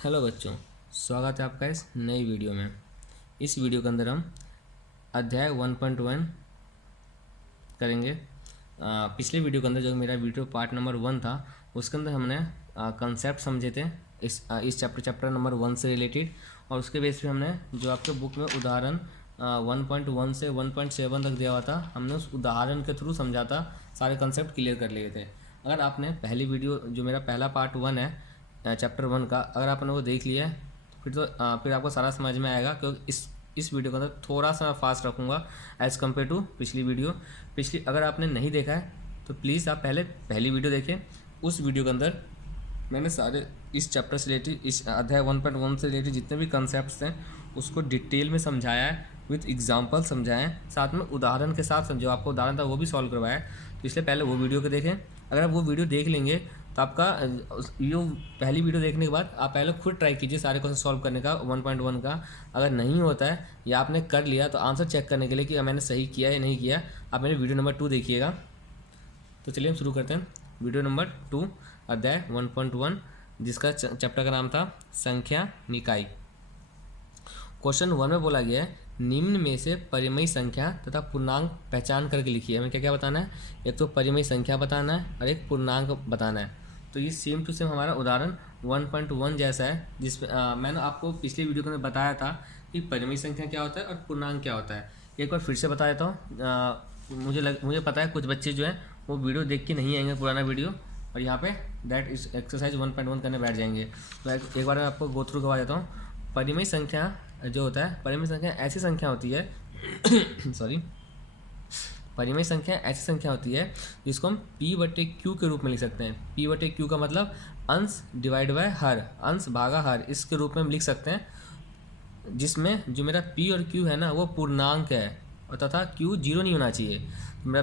Hello बच्चों, स्वागत है आपका इस नई वीडियो में। इस वीडियो के अंदर हम अध्याय 1.1 करेंगे। पिछले वीडियो के अंदर जो मेरा वीडियो पार्ट नंबर 1 था उसके अंदर हमने कंसेप्ट समझे थे इस चैप्टर नंबर 1 से रिलेटेड, और उसके बेस पे हमने जो आपके बुक में उदाहरण 1.1 से 1.7 तक दिया हुआ था, हमने उस उदाहरण के थ्रू समझा था, सारे कंसेप्ट क्लियर कर लिए थे। अगर आपने पहली वीडियो जो मेरा पहला पार्ट 1 है चैप्टर 1 का, अगर आपने वो देख लिया है फिर आपको सारा समझ में आएगा, क्योंकि इस वीडियो के अंदर थोड़ा सा मैं फास्ट रखूँगा एज़ कम्पेयर टू पिछली वीडियो। अगर आपने नहीं देखा है तो प्लीज़ आप पहले पहली वीडियो देखें। उस वीडियो के अंदर मैंने सारे इस चैप्टर से रिलेटेड, इस अध्याय 1.1 से रिलेटेड जितने भी कंसेप्ट्स हैं उसको डिटेल में समझाया है, विथ एग्जाम्पल समझाया है, साथ में उदाहरण के साथ जो आपको उदाहरण था वो भी सॉल्व करवाया है। तो इसलिए पहले वो वीडियो को देखें। अगर आप वो वीडियो देख लेंगे तो आपका ये पहली वीडियो देखने के बाद आप पहले खुद ट्राई कीजिए सारे क्वेश्चन सॉल्व करने का 1.1 का। अगर नहीं होता है या आपने कर लिया तो आंसर चेक करने के लिए कि मैंने सही किया या नहीं किया, आप मेरे वीडियो नंबर 2 देखिएगा। तो चलिए हम शुरू करते हैं। वीडियो नंबर 2 अध्याय 1.1, जिसका चैप्टर का नाम था संख्या निकाय। क्वेश्चन 1 में बोला गया है, निम्न में से परिमेय संख्या तथा पूर्णांक पहचान करके लिखिए। हमें क्या क्या बताना है? एक तो परिमेय संख्या बताना है और एक पूर्णांक बताना है। तो ये सेम टू सेम हमारा उदाहरण 1.1 जैसा है, मैंने आपको पिछली वीडियो में बताया था कि परिमेय संख्या क्या होता है और पूर्णांक क्या होता है। एक बार फिर से बता देता हूँ। मुझे पता है कुछ बच्चे जो हैं वो वीडियो देख के नहीं आएंगे, पुराना वीडियो, और यहाँ पे दैट इस एक्सरसाइज 1.1 करने बैठ जाएंगे। तो एक बार मैं आपको गो थ्रू करवा देता हूँ। परिमेय संख्या जो होता है, परिमेय संख्या ऐसी संख्या होती है सॉरी, परिमेय संख्या ऐसी संख्या होती है जिसको हम p/q के रूप में लिख सकते हैं। p/q का मतलब अंश डिवाइड बाय हर, अंश भागा हर, इसके रूप में हम लिख सकते हैं, जिसमें जो मेरा p और q है ना वो पूर्णांक है, और तथा q जीरो नहीं होना चाहिए। मेरा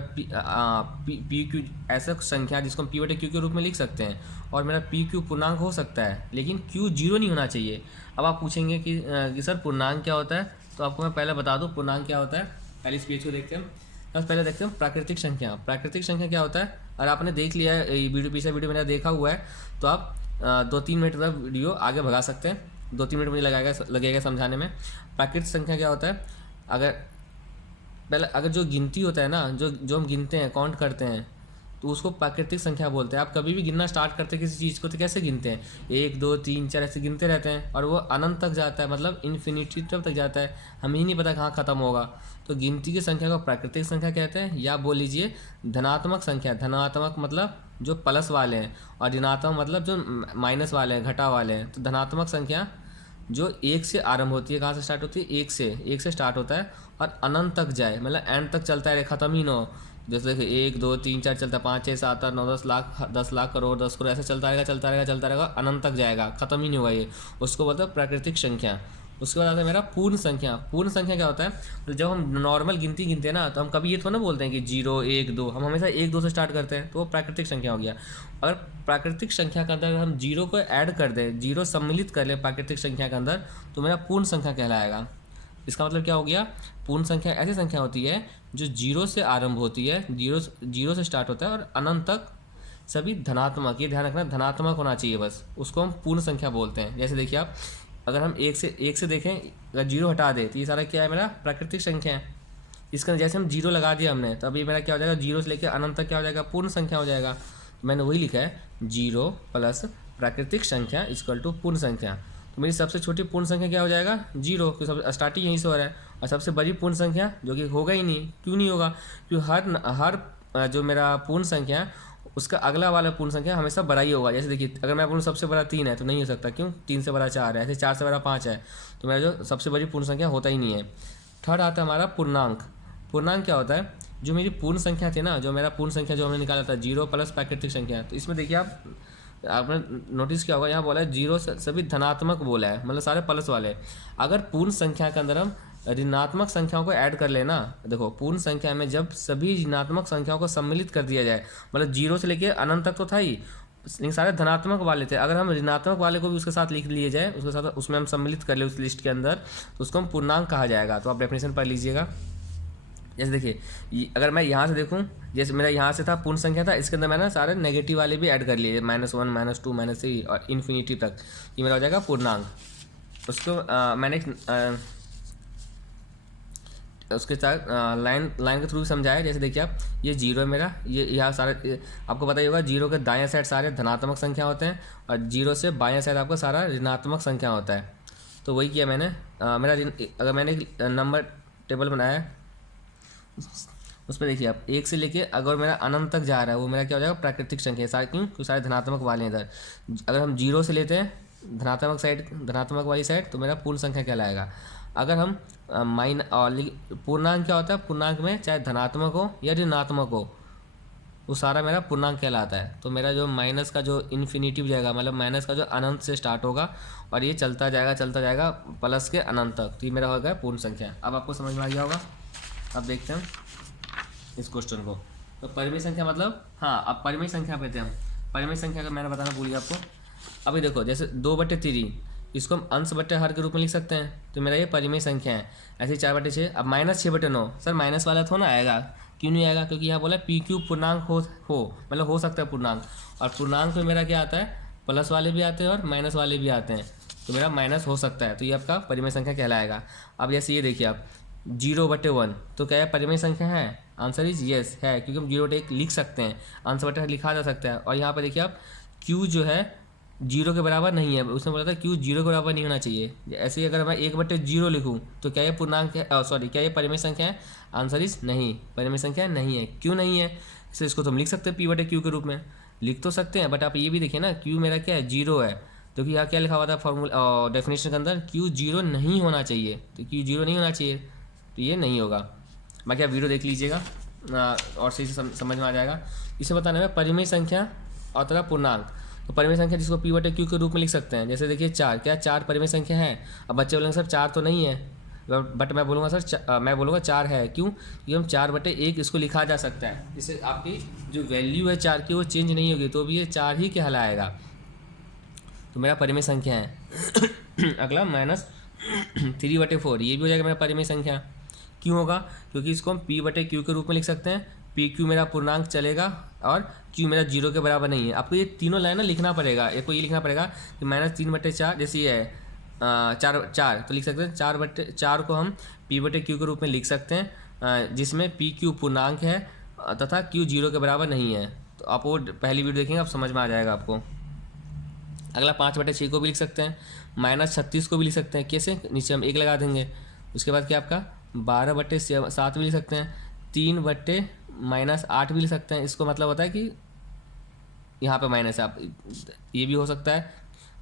पी क्यू ऐसा संख्या जिसको हम p/q के रूप में लिख सकते हैं, और मेरा p/q पूर्णांक हो सकता है लेकिन q जीरो नहीं होना चाहिए। अब आप पूछेंगे कि सर पूर्णांक क्या होता है, तो आपको मैं पहले बता दूं पूर्णांक क्या होता है। पहले इस पेज को देखते हैं। सबसे पहले देखते हैं प्राकृतिक संख्या। प्राकृतिक संख्या क्या होता है? अगर आपने देख लिया है वीडियो, पिछला वीडियो मैंने देखा हुआ है, तो आप 2-3 मिनट तक वीडियो आगे भगा सकते हैं। 2-3 मिनट मुझे लगेगा समझाने में। प्राकृतिक संख्या क्या होता है? अगर जो गिनती होता है ना, जो हम गिनते हैं, काउंट करते हैं, तो उसको प्राकृतिक संख्या बोलते हैं। आप कभी भी गिनना स्टार्ट करते हैं किसी चीज़ को तो कैसे गिनते हैं? 1 2 3 4 ऐसे गिनते रहते हैं, और वो अनंत तक जाता है, मतलब इन्फिनिटी तक जाता है, हमें ही नहीं पता कहाँ ख़त्म होगा। तो गिनती की संख्या को प्राकृतिक संख्या कहते हैं, या बोल लीजिए धनात्मक संख्या। धनात्मक मतलब जो प्लस वाले हैं, और ऋणात्मक मतलब जो माइनस वाले हैं, घटा वाले हैं। तो धनात्मक संख्या जो 1 से आरंभ होती है, कहाँ से स्टार्ट होती है? 1 से स्टार्ट होता है और अनंत तक जाए, मतलब एंड तक चलता है, ख़त्म ही ना हो। जैसे देखिए 1 2 3 4 चलता है, 5 6 7 8 9 10 लाख, 10 लाख करोड़, 10 करोड़, ऐसे चलता रहेगा, अनंत तक जाएगा, ख़त्म ही नहीं होगा ये। उसको बोलते हैं प्राकृतिक संख्या। उसके बाद आता है मेरा पूर्ण संख्या। पूर्ण संख्या क्या होता है? तो जब हम नॉर्मल गिनती गिनते हैं ना, तो हम कभी ये थोड़ा ना बोलते हैं कि 0 1 2, हम हमेशा 1 2 से स्टार्ट करते हैं, तो वो प्राकृतिक संख्या हो गया। अगर प्राकृतिक संख्या के अंदर हम 0 को ऐड कर दें, 0 सम्मिलित कर लें प्राकृतिक संख्या के अंदर, तो मेरा पूर्ण संख्या कहलाएगा। इसका मतलब क्या हो गया? पूर्ण संख्या ऐसी संख्या होती है जो 0 से आरंभ होती है, 0 से स्टार्ट होता है, और अनंत तक सभी धनात्मक, ये ध्यान रखना धनात्मक होना चाहिए बस, उसको हम पूर्ण संख्या बोलते हैं। जैसे देखिए आप, अगर हम 1 से देखें, अगर 0 हटा दे तो ये सारा क्या है? मेरा प्राकृतिक संख्या है। इसका जैसे हम 0 लगा दिया हमने, तो अभी मेरा क्या हो जाएगा? 0 से लेकर अनंत तक क्या हो जाएगा? पूर्ण संख्या हो जाएगा। तो मैंने वही लिखा है, 0 प्लस प्राकृतिक संख्या इक्वल टू पूर्ण संख्या। तो मेरी सबसे छोटी पूर्ण संख्या क्या हो जाएगा? 0, क्योंकि सब स्टार्टिंग यहीं से हो रहा है। और सबसे बड़ी पूर्ण संख्या जो कि होगा ही नहीं, क्यों नहीं होगा? क्योंकि हर जो मेरा पूर्ण संख्या है उसका अगला वाला पूर्ण संख्या हमेशा बड़ा ही होगा। जैसे देखिए, अगर मैं बोलूँ सबसे बड़ा 3 है तो नहीं हो सकता, क्यों? 3 से बड़ा 4 है, ऐसे 4 से बड़ा 5 है, तो मेरा जो सबसे बड़ी पूर्ण संख्या होता ही नहीं है। थर्ड आता है हमारा पूर्णांक। पूर्णांक क्या होता है? जो मेरी पूर्ण संख्या थी ना, जो मेरा पूर्ण संख्या जो हमने निकाला था 0 प्लस प्राकृतिक संख्या, तो इसमें देखिए आपने नोटिस किया होगा, यहाँ बोला है 0 सभी धनात्मक बोला है, मतलब सारे प्लस वाले। अगर पूर्ण संख्या के अंदर हम ऋणात्मक संख्याओं को ऐड कर लेना, देखो पूर्ण संख्या में जब सभी ऋणात्मक संख्याओं को सम्मिलित कर दिया जाए, मतलब 0 से लेकर अनंत तक तो था ही, लेकिन सारे धनात्मक वाले थे, अगर हम ऋणात्मक वाले को भी उसके साथ लिख लिए जाए, उसके साथ उसमें हम सम्मिलित कर ले उस लिस्ट के अंदर, तो उसको हम पूर्णांक कहा जाएगा। तो आप डेफिनेशन पढ़ लीजिएगा। जैसे देखिए अगर मैं यहाँ से देखूँ, जैसे मेरा यहाँ से था पूर्ण संख्या था, इसके अंदर मैंने सारे नेगेटिव वाले भी ऐड कर लिए, -1 -2 -3 और इन्फिनिटी तक, ये मेरा हो जाएगा पूर्णांक। उसको मैंने उसके साथ लाइन के थ्रू समझाया। जैसे देखिए आप, ये जीरो है मेरा, ये यहाँ सारे आपको पता ही होगा, जीरो के दाएं साइड सारे धनात्मक संख्या होते हैं और जीरो से बाएं साइड आपका सारा ऋणात्मक संख्या होता है। तो वही किया मैंने। अगर मैंने एक नंबर टेबल बनाया, उस पर देखिए आप, एक से लेके अगर मेरा अनंत तक जा रहा है, वो मेरा क्या हो जाएगा, प्राकृतिक संख्या सारे, क्यों, क्योंकि सारे धनात्मक वाले हैं इधर। अगर हम जीरो से लेते हैं धनात्मक वाली साइड, तो मेरा पूर्ण संख्या कहलाएगा। अगर हम पूर्णांक क्या होता है, पूर्णांक में चाहे धनात्मक हो या ऋणात्मक हो, वो सारा मेरा पूर्णांक कहलाता है। तो मेरा जो माइनस का जो इन्फिनिटिव जाएगा, मतलब माइनस का जो अनंत से स्टार्ट होगा और ये चलता जाएगा प्लस के अनंत तक, तो ये मेरा होगा पूर्ण संख्या। अब आपको समझ में आ गया होगा। अब देखते हैं इस क्वेश्चन को। तो परिमेय संख्या मतलब, हाँ, अब परिमेय संख्या पे थे हम। परिमेय संख्या का मैंने बताना भूल गया आपको। अभी देखो, जैसे 2/3 इसको हम अंश बट्टे हर के रूप में लिख सकते हैं, तो मेरा ये परिमेय संख्या है। ऐसे 4/6। अब -6/9, सर माइनस वाला थोड़ा ना आएगा, क्यों नहीं आएगा, क्योंकि यहाँ बोला p³ पूर्णांक हो मतलब हो सकता है पूर्णांक, और पूर्णांक में मेरा क्या आता है, प्लस वाले भी आते हैं और माइनस वाले भी आते हैं, तो मेरा माइनस हो सकता है, तो ये आपका परिमेय संख्या कहलाएगा। अब जैसे ये देखिए आप, 0/1, तो क्या है, परिमेय संख्या है, आंसर इज येस है, क्योंकि हम 0/1 लिख सकते हैं, अंश बट्टे लिखा जा सकता है। और यहाँ पर देखिए आप, q जो है 0 के बराबर नहीं है, उसने बोला था q 0 के बराबर नहीं होना चाहिए। ऐसे ही अगर मैं 1/0 लिखूँ, तो क्या ये पूर्णांक है, क्या ये परिमेय संख्या है, आंसर इज नहीं, परिमेय संख्या नहीं है। क्यों नहीं है, इसलिए इसको तो हम लिख सकते हैं p/q के रूप में, लिख तो सकते हैं, बट आप ये भी देखिए ना, q मेरा क्या है, 0 है, तो कि यहाँ क्या लिखा हुआ था फॉर्मूला डेफिनेशन के अंदर, q 0 नहीं होना चाहिए, तो q 0 नहीं होना चाहिए, तो ये नहीं होगा। बाकी आप वीडियो देख लीजिएगा और सही से समझ में आ जाएगा। इसे बताना है परिमेय संख्या और तरह पूर्णांक। तो परिमेय संख्या जिसको p/q के रूप में लिख सकते हैं, जैसे देखिए 4, क्या 4 परिमेय संख्या है। अब बच्चे बोलेंगे सर 4 तो नहीं है, बट मैं बोलूँगा सर मैं बोलूँगा 4 है, क्यों, क्योंकि हम 4/1 इसको लिखा जा सकता है, इससे आपकी जो वैल्यू है 4 की वो चेंज नहीं होगी, तो भी ये 4 ही कहलाएगा, तो मेरा परिमेय संख्या है। अगला -3/4, ये भी हो जाएगा मेरा परिमेय संख्या। क्यों होगा, क्योंकि इसको हम p/q के रूप में लिख सकते हैं, pq मेरा पूर्णांक चलेगा और q मेरा 0 के बराबर नहीं है। आपको ये तीनों लाइन ना लिखना पड़ेगा, एक को ये लिखना पड़ेगा कि -3/4, जैसे ये है 4 तो लिख सकते हैं, 4/4 को हम p/q के रूप में लिख सकते हैं, जिसमें pq पूर्णांक है तथा q 0 के बराबर नहीं है। तो आप वो पहली वीडियो देखेंगे, आप समझ में आ जाएगा आपको। अगला 5/6 को भी लिख सकते हैं, -36 को भी लिख सकते हैं, कैसे, नीचे हम 1 लगा देंगे। उसके बाद क्या आपका 12/7 भी लिख सकते हैं, 3/-8 भी लिख सकते हैं। इसको मतलब होता है कि यहाँ पे माइनस आप, ये भी हो सकता है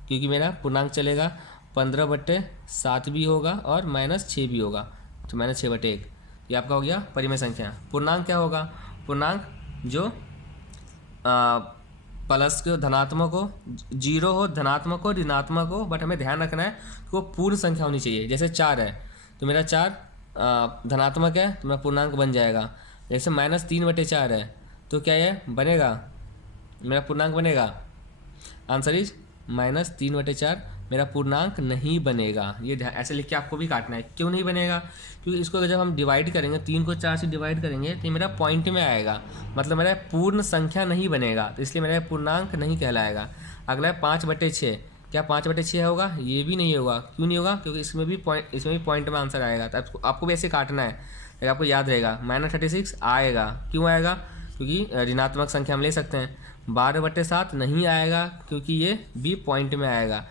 क्योंकि मेरा पूर्णांक चलेगा, 15/7 भी होगा और -6 भी होगा, तो -6/1, ये आपका हो गया परिमेय संख्या। पूर्णांक क्या होगा, पूर्णांक जो प्लस के धनात्मक हो, 0 हो, धनात्मक हो, ऋणात्मक हो, बट हमें ध्यान रखना है कि वो पूर्ण संख्या होनी चाहिए। जैसे 4 है, तो मेरा 4 धनात्मक है, तो मेरा पूर्णांक बन जाएगा। जैसे -3/4 है, तो क्या ये बनेगा, मेरा पूर्णांक बनेगा, आंसर इज -3/4 मेरा पूर्णांक नहीं बनेगा। ये ऐसे लिख के आपको भी काटना है। क्यों नहीं बनेगा, क्योंकि इसको जब हम डिवाइड करेंगे, 3 को 4 से डिवाइड करेंगे, तो मेरा पॉइंट में आएगा, मतलब मेरा पूर्ण संख्या नहीं बनेगा, तो इसलिए मेरा पूर्णांक नहीं कहलाएगा। अगला है 5/6, क्या 5/6 होगा, ये भी नहीं होगा। क्यों नहीं होगा, क्योंकि इसमें भी पॉइंट में आंसर आएगा, तो आपको भी ऐसे काटना है, लेकिन आपको याद रहेगा। -36 आएगा, क्यों आएगा, क्योंकि ऋणात्मक संख्या हम ले सकते हैं। 12/7 नहीं आएगा, क्योंकि ये भी पॉइंट में आएगा।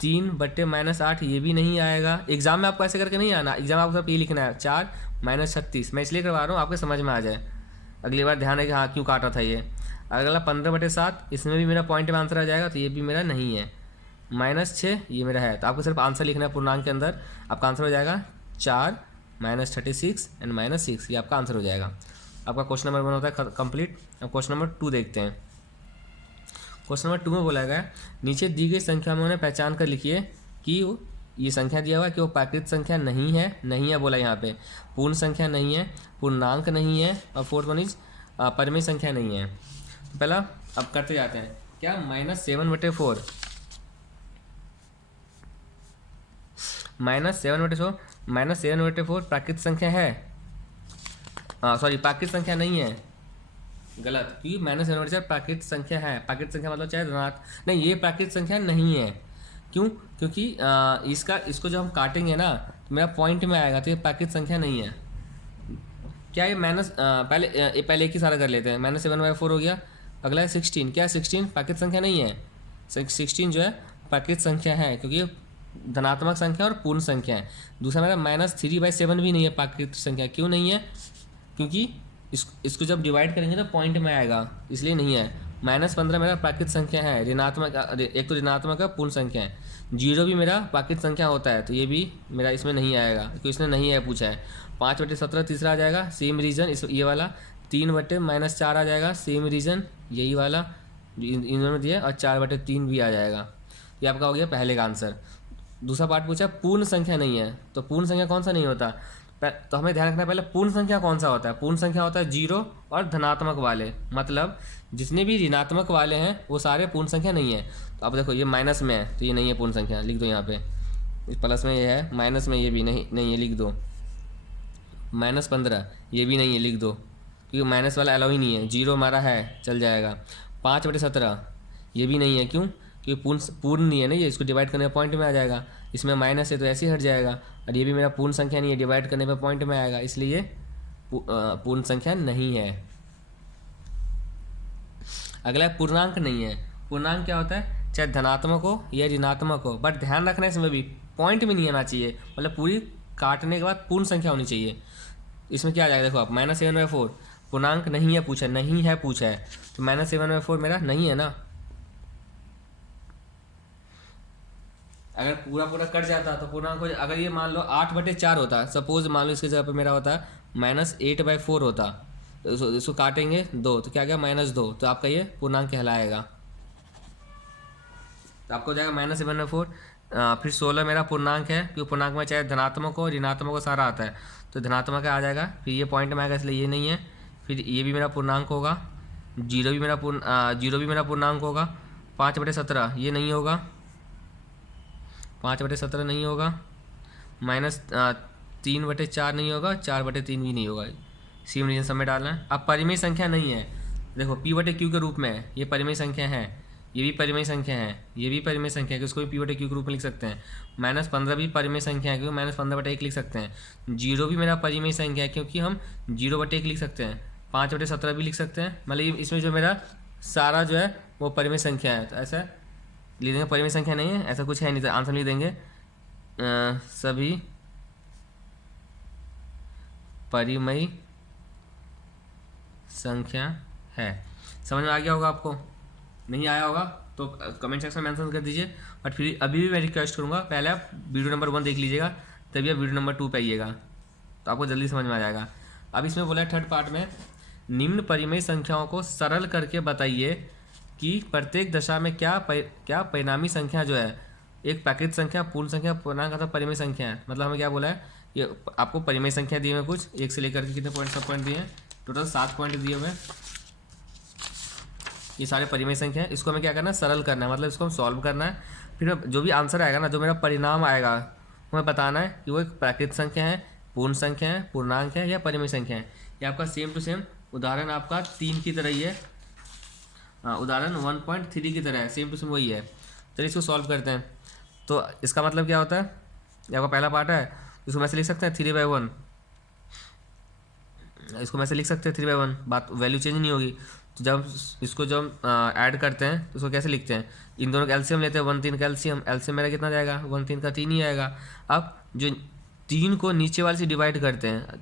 3/-8 ये भी नहीं आएगा। एग्जाम में आपको ऐसे करके नहीं आना, एग्जाम में आपको सिर्फ ये लिखना है 4 -36, मैं इसलिए करवा रहा हूँ आपके समझ में आ जाए, अगली बार ध्यान है कि हाँ क्यों काटा था ये। अगला 15/7, इसमें भी मेरा पॉइंट में आंसर आ जाएगा, तो ये भी मेरा नहीं है। -6 ये मेरा है, तो आपको सिर्फ आंसर लिखना है पूर्णांक के अंदर, आपका आंसर हो जाएगा 4 -36 एंड -6, ये आपका आंसर हो जाएगा। आपका क्वेश्चन नंबर 1 होता है कंप्लीट। अब क्वेश्चन नंबर 2 देखते हैं। क्वेश्चन नंबर 2 में बोला गया, नीचे दी गई संख्या में उन्हें पहचान कर लिखिए कि ये संख्या दिया हुआ है कि वो प्राकृतिक संख्या नहीं है बोला यहाँ पे, पूर्ण संख्या नहीं है, पूर्णांक नहीं है, और 4th वन इज परिमेय संख्या नहीं है। तो पहला अब करते जाते हैं, क्या -7/4 -7/4 प्राकृतिक संख्या है, सॉरी प्राकृत संख्या नहीं है, गलत, क्योंकि -1/4 प्राकृत संख्या है। प्राकृत संख्या मतलब चाहे धनात्मक, नहीं ये प्राकृत संख्या नहीं है। क्यों? क्योंकि इसको जब हम काटेंगे ना तो मेरा पॉइंट में आएगा, तो ये प्राकृत संख्या नहीं है। क्या ये पहले एक ही सारा कर लेते हैं। -7/4 हो गया। अगला है 16, क्या है 16? प्राकृत संख्या नहीं है। 16 जो है प्राकृत संख्या है, क्योंकि ये धनात्मक संख्या और पूर्ण संख्या है। दूसरा मेरा -3/7 भी नहीं है प्राकृत संख्या। क्यों नहीं है? क्योंकि इसको जब डिवाइड करेंगे तो पॉइंट में आएगा, इसलिए नहीं है। -15 मेरा प्राकृत संख्या है, ऋणात्मक, एक तो ऋणात्मक है, पूर्ण संख्या है। 0 भी मेरा प्राकृत संख्या होता है, तो ये भी मेरा इसमें नहीं आएगा, क्योंकि इसने नहीं है पूछा है। 5/17 तीसरा आ जाएगा, सेम रीज़न ये वाला। 3/-4 आ जाएगा, सेम रीज़न यही वाला इन्होंने दिया, और 4/3 भी आ जाएगा। ये आपका हो गया पहले का आंसर। दूसरा पार्ट पूछा पूर्ण संख्या नहीं है, तो पूर्ण संख्या कौन सा नहीं होता? तो हमें ध्यान रखना पहले पूर्ण संख्या कौन सा होता है। पूर्ण संख्या होता है 0 और धनात्मक वाले, मतलब जितने भी ऋणात्मक वाले हैं वो सारे पूर्ण संख्या नहीं है। तो अब देखो ये माइनस में है, तो ये नहीं है पूर्ण संख्या, लिख दो यहाँ पे। इस प्लस में ये है, माइनस में ये भी नहीं है, लिख दो। -15 ये भी नहीं है, लिख दो, क्योंकि माइनस वाला अलाउ ही नहीं है। 0 हमारा है, चल जाएगा। 5/17 ये भी नहीं है, क्यों? क्योंकि पूर्ण नहीं है ना, ये इसको डिवाइड करने पर पॉइंट में आ जाएगा। इसमें माइनस है तो ऐसे ही हट जाएगा, और ये भी मेरा पूर्ण संख्या नहीं है, डिवाइड करने पर पॉइंट में आएगा, इसलिए ये पूर्ण संख्या नहीं है। अगला है पूर्णांक नहीं है। पूर्णांक क्या होता है? चाहे धनात्मक हो या ऋणात्मक हो, बट ध्यान रखना इसमें भी पॉइंट में नहीं आना चाहिए, मतलब पूरी काटने के बाद पूर्ण संख्या होनी चाहिए। इसमें क्या आ जाएगा, देखो आप, -7/4 पूर्णांक नहीं है पूछा है, तो -7/4 मेरा नहीं है ना। अगर पूरा कट जाता तो पूर्णांक हो, अगर ये मान लो 8/4 होता, सपोज मान लो इसकी जगह पे मेरा होता -8/4 होता, तो इसको काटेंगे 2, तो क्या गया -2, तो आपका ये पूर्णांक कहलाएगा। तो आपको हो जाएगा -7/4। फिर 16 मेरा पूर्णांक है, क्योंकि पूर्णांक में चाहे धनात्मक हो ऋणात्मक हो सारा आता है, तो धनात्मक आ जाएगा। फिर ये पॉइंट में आएगा, इसलिए ये नहीं है। फिर ये भी मेरा पूर्णांक होगा। 0 भी मेरा पूर्णांक होगा। 5/17 ये नहीं होगा, 5/17 नहीं होगा। -3/4 नहीं होगा, 4/3 भी नहीं होगा। सेम रीजन सब में डालना है। अब परिमेय संख्या नहीं है, देखो P/Q के रूप में ये परिमेय संख्या है, ये भी परिमेय संख्या है, ये भी परिमेय संख्या है, इसको भी P/Q के रूप में लिख सकते हैं। -15 भी परिमेय संख्या है, क्योंकि -15/1 लिख सकते हैं। 0 भी मेरा परिमेय संख्या है, क्योंकि हम 0/1 लिख सकते हैं। 5/17 भी लिख सकते हैं, मतलब इसमें जो मेरा सारा जो है वो परिमेय संख्या है, तो ऐसा लिख देंगे। परिमेय संख्या नहीं है, ऐसा कुछ है नहीं, तो आंसर लिख देंगे सभी परिमेय संख्या है। समझ में आ गया होगा आपको? नहीं आया होगा तो कमेंट सेक्शन में मेंशन कर दीजिए। बट फिर अभी भी मैं रिक्वेस्ट करूँगा, पहले आप वीडियो नंबर 1 देख लीजिएगा, तभी आप वीडियो नंबर 2 पे आइएगा, तो आपको जल्दी समझ में आ जाएगा। अब इसमें बोला है थर्ड पार्ट में, निम्न परिमेय संख्याओं को सरल करके बताइए कि प्रत्येक दशा में क्या परिणामी संख्या जो है, एक प्राकृत संख्या, पूर्ण संख्या, पूर्णांक अथवा परिमेय संख्या है। मतलब हमें क्या बोला है, ये आपको परिमेय संख्या दिए हुए कुछ 1 से लेकर के कितने पॉइंट, सब पॉइंट दिए हैं, टोटल 7 पॉइंट दिए हुए हैं। ये सारे परिमेय संख्या है, इसको हमें क्या करना है, सरल करना है, मतलब इसको हम सॉल्व करना है। फिर जो भी आंसर आएगा ना, जो मेरा परिणाम आएगा, हमें बताना है कि वो एक प्राकृत संख्या है, पूर्ण संख्या है, पूर्णांक है या परिमेय संख्या है। ये आपका सेम टू सेम उदाहरण आपका 3 की तरह ही है, उदाहरण 1.3 की तरह है, सेम टू सेम वही है। चलिए इसको सॉल्व करते हैं। तो इसका मतलब क्या होता है, ये आपका पहला पार्ट है, इसको मैं से लिख सकते हैं 3/1, इसको मैं से लिख सकते हैं 3/1, बात वैल्यू चेंज नहीं होगी। तो जब इसको ऐड करते हैं तो इसको कैसे लिखते हैं, इन दोनों का एलसीएम लेते हैं, 1 3 का एलसीएम मेरा कितना जाएगा, 1 3 का 3 ही आएगा। अब जो 3 को नीचे वाले से डिवाइड करते हैं,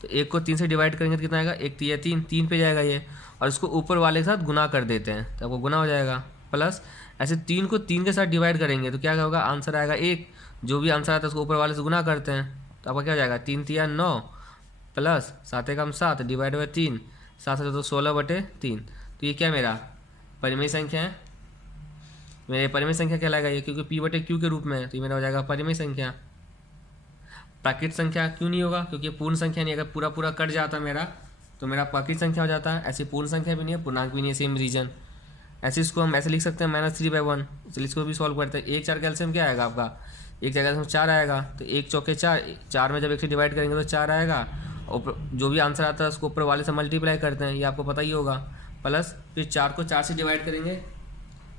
तो 1 को 3 से डिवाइड करेंगे तो कितना आएगा, 1 3 3 पे जाएगा ये, और इसको ऊपर वाले के साथ गुना कर देते हैं तो आपको गुना हो जाएगा। प्लस ऐसे 3 को 3 के साथ डिवाइड करेंगे तो क्या होगा, आंसर आएगा 1। जो भी आंसर आता है उसको ऊपर वाले से गुना करते हैं तो आपका क्या हो जाएगा, 3 3 9 प्लस 7 1 7 डिवाइड बाई 3, 7 7 तो 16/3। तो ये क्या मेरा परिमेय संख्या है, मेरे परिमेय संख्या कहलाएगा ये, क्योंकि P/Q के रूप में है, तो ये मेरा हो जाएगा परिमेय संख्या। प्राकृत संख्या क्यों नहीं होगा, क्योंकि पूर्ण संख्या नहीं, अगर पूरा कट जाता मेरा तो मेरा प्राकृत संख्या हो जाता है। ऐसी पूर्ण संख्या भी नहीं है, पूर्णांक भी नहीं है, सेम रीजन। ऐसे इसको हम ऐसे लिख सकते हैं -3/1। चलिए इसको भी सॉल्व करते हैं। 1 4 का एलसीएम क्या आएगा आपका, 1 4 का एलसीएम 4 आएगा, तो 1 चौके 4, 4 में जब 1 से डिवाइड करेंगे तो 4 आएगा, जो भी आंसर आता है उसको ऊपर वाले से मल्टीप्लाई करते हैं, ये आपको पता ही होगा। प्लस फिर 4 को 4 से डिवाइड करेंगे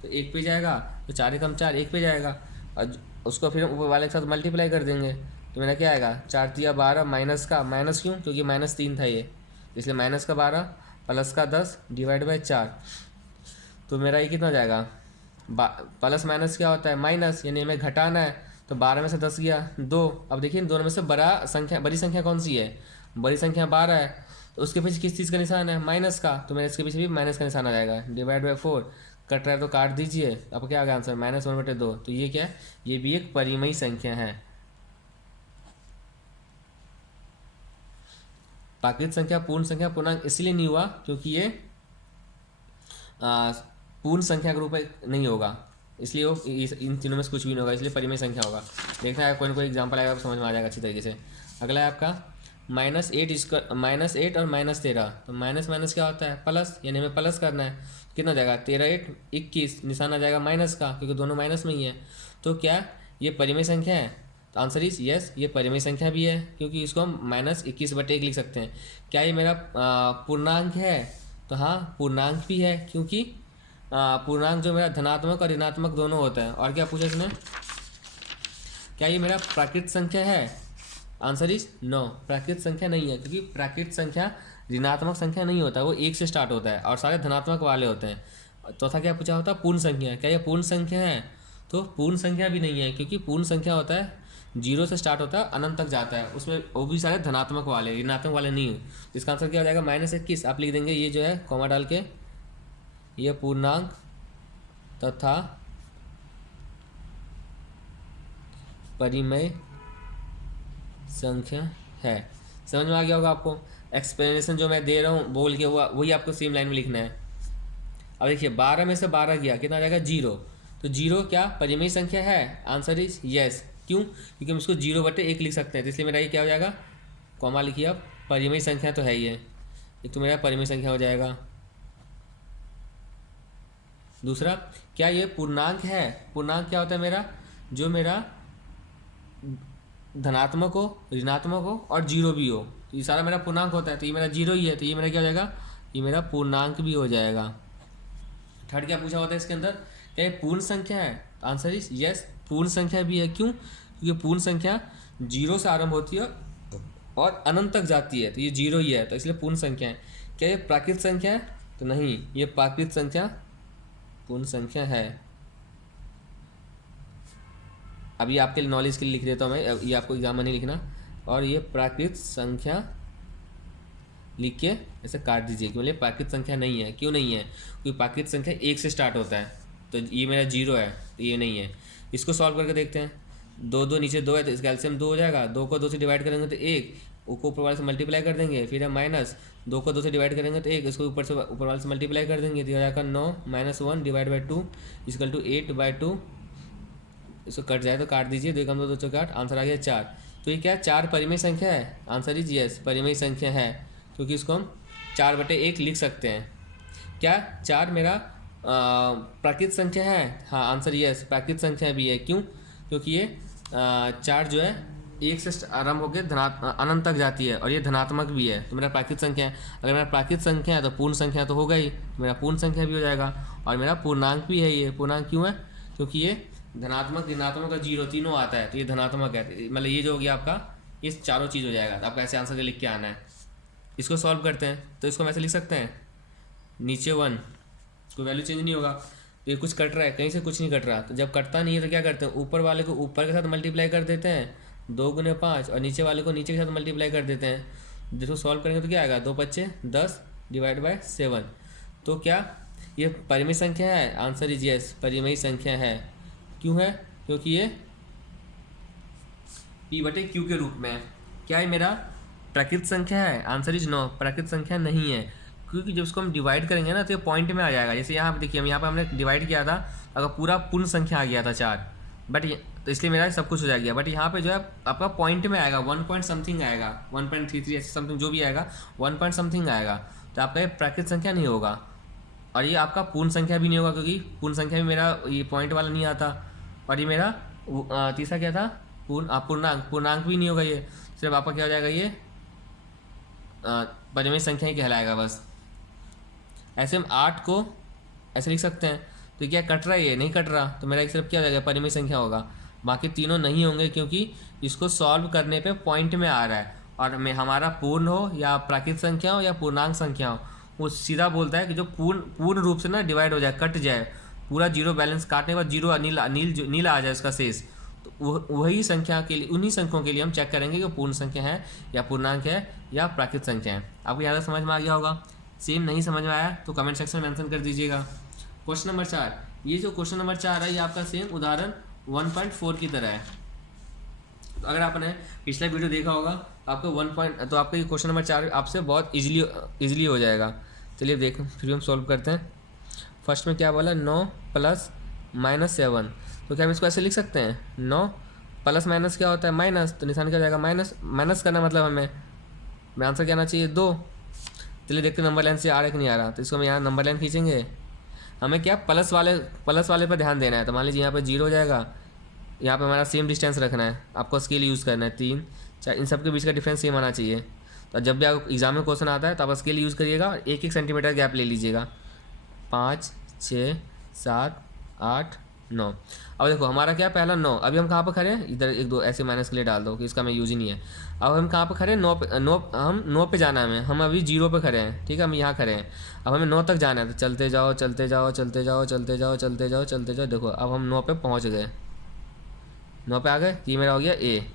तो 1 पे जाएगा, तो 4 एकम 4 1 पे जाएगा, और उसको फिर ऊपर वाले के साथ मल्टीप्लाई कर देंगे तो मेरा क्या आएगा 4 तिया 12 माइनस का, माइनस क्यों, क्योंकि -3 था ये, इसलिए माइनस का 12 प्लस का 10 डिवाइड बाई 4। तो मेरा ये कितना हो जाएगा, प्लस माइनस क्या होता है माइनस, यानी हमें घटाना है, तो 12 में से 10 गया 2। अब देखिए दोनों में से बड़ी संख्या कौन सी है, बड़ी संख्या 12 है, तो उसके पीछे किस चीज़ का निशान है, माइनस का, तो मेरे इसके पीछे भी माइनस का निशान आ जाएगा। डिवाइड बाई 4 कट रहा है तो काट दीजिए, अब क्या आ गया आंसर -1/2। तो ये क्या है, ये भी एक परिमेय संख्या है। प्राकृत संख्या पूर्ण संख्या पूर्णांक इसलिए नहीं हुआ क्योंकि ये पूर्ण संख्या का रूप नहीं होगा, इसलिए वो इन तीनों में से कुछ भी नहीं होगा, इसलिए परिमेय संख्या होगा। देखना है कोई ना कोई एग्जाम्पल आएगा, आपको समझ में आ जाएगा अच्छी तरीके से। अगला है आपका -8 और -13, तो माइनस माइनस क्या होता है प्लस, यानी हमें प्लस करना है, कितना हो जाएगा 13 8 21, निशान आ जाएगा माइनस का क्योंकि दोनों माइनस में ही है। तो क्या ये परिमेय संख्या है, तो आंसर इज यस, ये परिमेय संख्या भी है क्योंकि इसको हम -21/1 लिख सकते हैं। क्या ये मेरा पूर्णांक है, तो हाँ पूर्णांक भी है क्योंकि पूर्णांक जो मेरा धनात्मक और ऋणात्मक दोनों होता है। और क्या पूछा इसने, क्या ये मेरा प्राकृत संख्या है, आंसर इज नो, प्राकृत संख्या नहीं है क्योंकि प्राकृत संख्या ऋणात्मक संख्या नहीं होता, वो 1 से स्टार्ट होता है और सारे धनात्मक वाले होते हैं। चौथा क्या पूछा होता है पूर्ण संख्या, क्या ये पूर्ण संख्या है, तो पूर्ण संख्या भी नहीं है क्योंकि पूर्ण संख्या होता है 0 से स्टार्ट होता है अनंत तक जाता है, उसमें वो भी सारे धनात्मक वाले ऋणात्मक वाले नहीं है। इसका आंसर क्या हो जाएगा -21, आप लिख देंगे ये जो है कॉमा डाल के, ये पूर्णांक तथा परिमेय संख्या है। समझ में आ गया होगा आपको, एक्सप्लेनेशन जो मैं दे रहा हूँ बोल के हुआ वही आपको सेम लाइन में लिखना है। अब देखिए 12 में से 12 गया, कितना आ जाएगा 0, तो 0 क्या परिमेय संख्या है, आंसर इज यस। क्यों, क्योंकि हम इसको 0/1 लिख सकते हैं, तो इसलिए मेरा ये क्या हो जाएगा, कॉमा लिखिए आप, परिमेय संख्या तो है ही है, एक तो मेरा परिमेय संख्या हो जाएगा। दूसरा क्या ये पूर्णांक है, पूर्णांक क्या होता है मेरा, जो मेरा धनात्मक हो ऋणात्मक हो और 0 भी हो, तो ये सारा मेरा पूर्णांक होता है, तो ये मेरा 0 ही है, तो ये मेरा क्या हो जाएगा, ये मेरा पूर्णांक भी हो जाएगा। थर्ड क्या पूछा होता है इसके अंदर, क्या ये पूर्ण संख्या है, आंसर इज यस, पूर्ण संख्या भी है। क्यों, क्योंकि पूर्ण संख्या 0 से आरंभ होती है और अनंत तक जाती है, तो ये 0 ही है, तो इसलिए पूर्ण संख्या है। क्या ये प्राकृत संख्या है, तो नहीं, ये प्राकृत संख्या पूर्ण संख्या है। अभी आपके नॉलेज के लिए लिख देता हूँ मैं, ये आपको एग्जाम में नहीं लिखना, और ये प्राकृत संख्या लिख के ऐसे काट दीजिए, क्योंकि प्राकृत संख्या नहीं है। क्यों नहीं है, क्योंकि प्राकृत संख्या 1 से स्टार्ट होता है, तो ये मेरा 0 है, तो ये नहीं है। इसको सॉल्व करके देखते हैं, 2 2 नीचे 2 है तो इसका एलसीएम 2 हो जाएगा, 2 को 2 से डिवाइड करेंगे तो 1, को ऊपर वाले से मल्टीप्लाई कर देंगे, फिर है माइनस 2 को 2 से डिवाइड करेंगे तो 1, इसको ऊपर वाले से मल्टीप्लाई कर देंगे, तो हो जाएगा 9 -1 डिवाइड बाई 2 इक्वल टू 8/2, इसको कट जाए तो काट दीजिए, 2 कम 2 2 काट, आंसर आ गया 4। तो ये क्या 4 परिमेय संख्या है, आंसर इज यस, परिमेय संख्या है, क्योंकि इसको हम 4/1 लिख सकते हैं। क्या 4 मेरा प्राकृत संख्या है, हाँ आंसर यस, प्राकृत संख्या भी है। क्यों, क्योंकि ये 4 जो है 1 से आरंभ होकर अनंत तक जाती है और ये धनात्मक भी है, तो मेरा प्राकृत संख्या है। अगर मेरा प्राकृत संख्या है तो पूर्ण संख्या तो होगा ही, तो मेरा पूर्ण संख्या भी हो जाएगा, और मेरा पूर्णांक भी है। ये पूर्णांक क्यों है, क्योंकि ये धनात्मक ऋणात्मक और 0 तीनों आता है, तो ये धनात्मक है, मतलब ये जो हो गया आपका, ये चारों चीज़ हो जाएगा। तो आपका ऐसे आंसर लिख के आना है। इसको सॉल्व करते हैं, तो इसको हम ऐसे लिख सकते हैं, नीचे 1, कोई वैल्यू चेंज नहीं होगा, तो ये कुछ कट रहा है, कहीं से कुछ नहीं कट रहा, तो जब कटता नहीं है तो क्या करते हैं, ऊपर वाले को ऊपर के साथ मल्टीप्लाई कर देते हैं 2 × 5, और नीचे वाले को नीचे के साथ मल्टीप्लाई कर देते हैं। जिसको सॉल्व करेंगे तो क्या आएगा, 2 5 10 डिवाइड बाय 7। तो क्या ये परिमेय संख्या है, आंसर इज यस, परिमेय संख्या है। क्यों है, क्योंकि ये P/Q के रूप में है। क्या है मेरा प्राकृत संख्या है, आंसर इज नो, प्राकृत संख्या नहीं है, क्योंकि जब उसको हम डिवाइड करेंगे ना तो ये पॉइंट में आ जाएगा। जैसे यहाँ पे देखिए, हम यहाँ पे हमने डिवाइड किया था, अगर पूरा पूर्ण संख्या आ गया था 4, बट तो इसलिए मेरा सब कुछ हो जाएगा, बट यहाँ पे जो है आपका पॉइंट में आएगा, 1 पॉइंट समथिंग आएगा, 1.33 ऐसे समथिंग जो भी आएगा, 1 पॉइंट समथिंग आएगा, तो आपका ये प्राकृत संख्या नहीं होगा, और ये आपका पूर्ण संख्या भी नहीं होगा, क्योंकि पूर्ण संख्या में मेरा ये पॉइंट वाला नहीं आता, और ये मेरा तीसरा क्या था, पूर्णांक भी नहीं होगा, ये सिर्फ आपका क्या हो जाएगा, ये परिमेय संख्या ही कहलाएगा बस। ऐसे हम 8 को ऐसे लिख सकते हैं, तो क्या कट रहा है, ये नहीं कट रहा, तो मेरा एक सिर्फ क्या हो जाएगा, परिमेय संख्या होगा। बाकी तीनों नहीं होंगे क्योंकि इसको सॉल्व करने पे पॉइंट में आ रहा है, और में हमारा पूर्ण हो या प्राकृत संख्या हो या पूर्णांक संख्या हो, वो सीधा बोलता है कि जो पूर्ण रूप से ना डिवाइड हो जाए, कट जाए, पूरा जीरो बैलेंस काटने के बाद जीरो नील आ जाए उसका शेष, तो वही संख्या के लिए, उन्हीं संख्याओं के लिए हम चेक करेंगे कि पूर्ण संख्या है या पूर्णांक है या प्राकृत संख्या है। आपको ज़्यादा समझ में आ गया होगा। सेम नहीं समझ में आया तो कमेंट सेक्शन में मेंशन कर दीजिएगा। क्वेश्चन नंबर 4, ये जो क्वेश्चन नंबर 4 है ये आपका सेम उदाहरण 1.4 की तरह है। तो अगर आपने पिछला वीडियो देखा होगा आपको तो आपका ये क्वेश्चन नंबर 4 आपसे बहुत इजीली हो जाएगा। चलिए देख फिर हम सॉल्व करते हैं। फर्स्ट में क्या बोला, 9 प्लस माइनस 7, तो क्या हम इसको ऐसे लिख सकते हैं, 9 प्लस माइनस क्या होता है, माइनस, तो निशान क्या हो जाएगा, माइनस करना मतलब हमें आंसर क्या आना चाहिए, 2। चलिए देखते नंबर लाइन से आ रहा है कि नहीं आ रहा, तो इसको हम यहाँ नंबर लाइन खींचेंगे। हमें क्या प्लस वाले पर ध्यान देना है, तो मान लीजिए यहाँ पर 0 हो जाएगा, यहाँ पे हमारा सेम डिस्टेंस रखना है, आपको स्केल यूज़ करना है, 3 4 इन सब के बीच का डिफरेंस सेम आना चाहिए। तो जब भी आप एग्जाम में क्वेश्चन आता है तो आप स्केल यूज़ करिएगा और 1-1 सेंटीमीटर गैप ले लीजिएगा, 5 6 7 8 9। अब देखो हमारा क्या पहला 9, अभी हम कहाँ पर खड़े हैं, इधर 1-2 ऐसे माइनस के लिए डाल दो कि इसका मैं यूज ही नहीं है। अब हम कहाँ पर खड़े हैं, 9 पे जाना है हमें, हम अभी 0 पे खड़े हैं, ठीक है, हम यहाँ खड़े हैं। अब हमें 9 तक जाना है, तो चलते जाओ चलते जाओ चलते जाओ चलते जाओ चलते जाओ चलते जाओ। देखो अब हम 9 पे पहुँच गए, 9 पे आ गए, ये मेरा हो गया ए।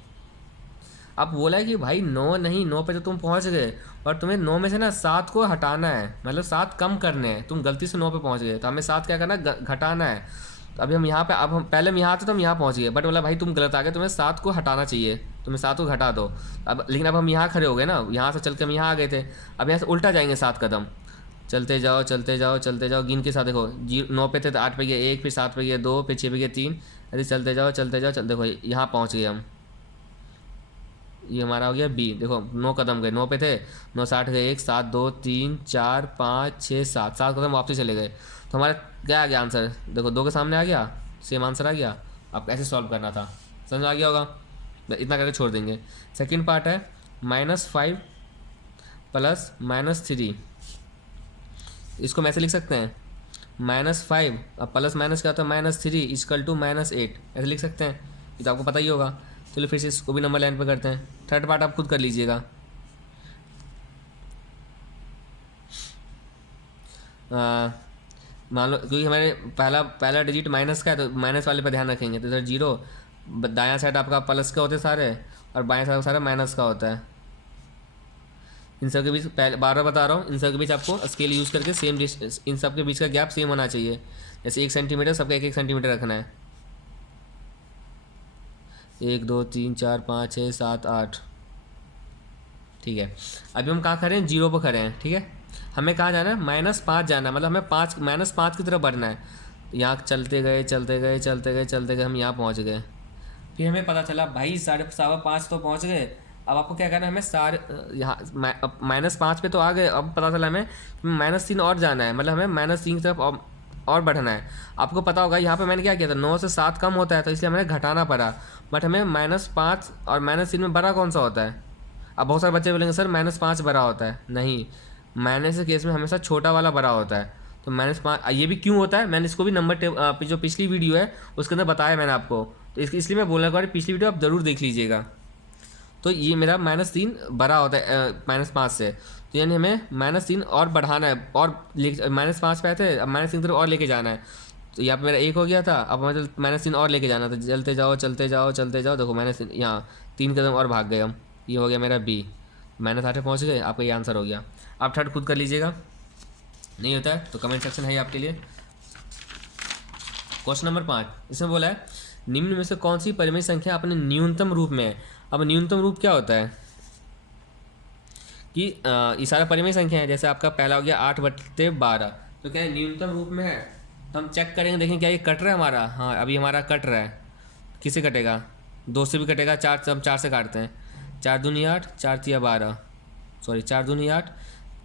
अब बोला है कि भाई 9 नहीं, 9 पे तो तुम पहुंच गए और तुम्हें 9 में से ना 7 को हटाना है, मतलब 7 कम करने हैं, तुम गलती से 9 पे पहुंच गए, तो हमें 7 क्या करना है, घटाना है। तो अभी हम यहाँ पे, अब हम पहले हम यहाँ थे तो हम यहाँ पहुँच गए, बट बोला भाई तुम गलत आ गए, तुम्हें 7 को हटाना चाहिए, तुम्हें 7 को घटा दो। अब लेकिन अब हम यहाँ खड़े हो गए ना, यहाँ से चल के हम यहाँ आ गए थे, अब यहाँ से उल्टा जाएंगे 7 कदम, चलते जाओ चलते जाओ चलते जाओ, गिन के साथ देखो 9 पे थे तो 8 पे गए 1, फिर 7 पे गए 2, फिर 6 पे गए 3, ऐसे चलते जाओ चलते जाओ देखो यहाँ पहुँच गए हम, ये हमारा हो गया बी। देखो 9 कदम गए, 9 पे थे, 9 60 गए, 1 7 2 3 4 5 6 7 कदम वापस चले गए, तो हमारा क्या आ गया आंसर, देखो 2 के सामने आ गया, सेम आंसर आ गया। आपको ऐसे सॉल्व करना था, समझ में आ गया होगा, इतना करके छोड़ देंगे। सेकंड पार्ट है -5 प्लस -3, इसको मैं ऐसे लिख सकते हैं, -5 अब प्लस माइनस क्या होता है, -3 इक्वल टू -8, ऐसे लिख सकते हैं, ये तो आपको पता ही होगा। चलिए फिर से इसको भी नंबर लाइन पे करते हैं। थर्ड पार्ट आप खुद कर लीजिएगा। मान लो क्योंकि हमारे पहला डिजिट माइनस का है तो माइनस वाले पर ध्यान रखेंगे, तो इधर 0, दायां साइड आपका प्लस का होते हैं सारे और बाएं साइड सारा माइनस का होता है। इन सब के बीच पहले बार बार बता रहा हूँ, इन सब के बीच आपको स्केल यूज़ करके सेम इन सब के बीच का गैप सेम होना चाहिए, जैसे 1 सेंटीमीटर सबका 1-1 सेंटीमीटर रखना है। 1 2 3 4 5 6 7 8, ठीक है। अभी हम कहाँ खड़े हैं, 0 पर खड़े हैं, ठीक है। हमें कहाँ जाना है, -5 जाना है, मतलब हमें -5 की तरफ बढ़ना है। यहाँ चलते गए चलते गए चलते गए चलते गए, हम यहाँ पहुँच गए। फिर हमें पता चला भाई 5:15 तो पहुँच गए। अब आपको क्या करना है, हमें सारे यहाँ -5 पे तो आ गए, अब पता चला हमें -3 और जाना है, मतलब हमें -3 की तरफ और बढ़ना है। आपको पता होगा यहाँ पे मैंने क्या किया था, 9 से 7 कम होता है तो इसलिए हमें घटाना पड़ा, बट हमें -5 और -3 में बड़ा कौन सा होता है। अब बहुत सारे बच्चे बोलेंगे सर -5 बड़ा होता है, नहीं, माइनस के केस में हमेशा छोटा वाला बड़ा होता है। तो -5 ये भी क्यों होता है, मैंने इसको भी नंबर जो पिछली वीडियो है उसके अंदर बताया मैंने आपको, तो इसलिए मैं बोलने के बाद पिछली वीडियो आप ज़रूर देख लीजिएगा। तो ये मेरा -3 बड़ा होता है -5 से, तो यानी हमें -3 और बढ़ाना है, और -5 पे आए थे, अब -3 तरफ और लेके जाना है। तो यहाँ पे मेरा 1 हो गया था, अब हमें -3 और लेके जाना था, चलते जाओ चलते जाओ चलते जाओ। देखो -3 यहाँ 3 कदम और भाग गए हम, ये हो गया मेरा बी, -8 पहुँच गए, आपका ये आंसर हो गया। आप थर्ड खुद कर लीजिएगा, नहीं होता है तो कमेंट सेक्शन है आपके लिए। क्वेश्चन नंबर 5, इसमें बोला है निम्न में से कौन सी परिमेय संख्या अपने न्यूनतम रूप में है। अब न्यूनतम रूप क्या होता है कि ये सारा परिमेय संख्या है, जैसे आपका पहला हो गया 8/12, तो क्या है न्यूनतम रूप में है, तो हम चेक करेंगे, देखें क्या ये कट रहा है हमारा, हाँ अभी हमारा कट रहा है। किससे कटेगा, 2 से भी कटेगा, 4 से हम 4 से काटते हैं, 4 दूनी 8 4 तिया 12, सॉरी 4 दूनी 8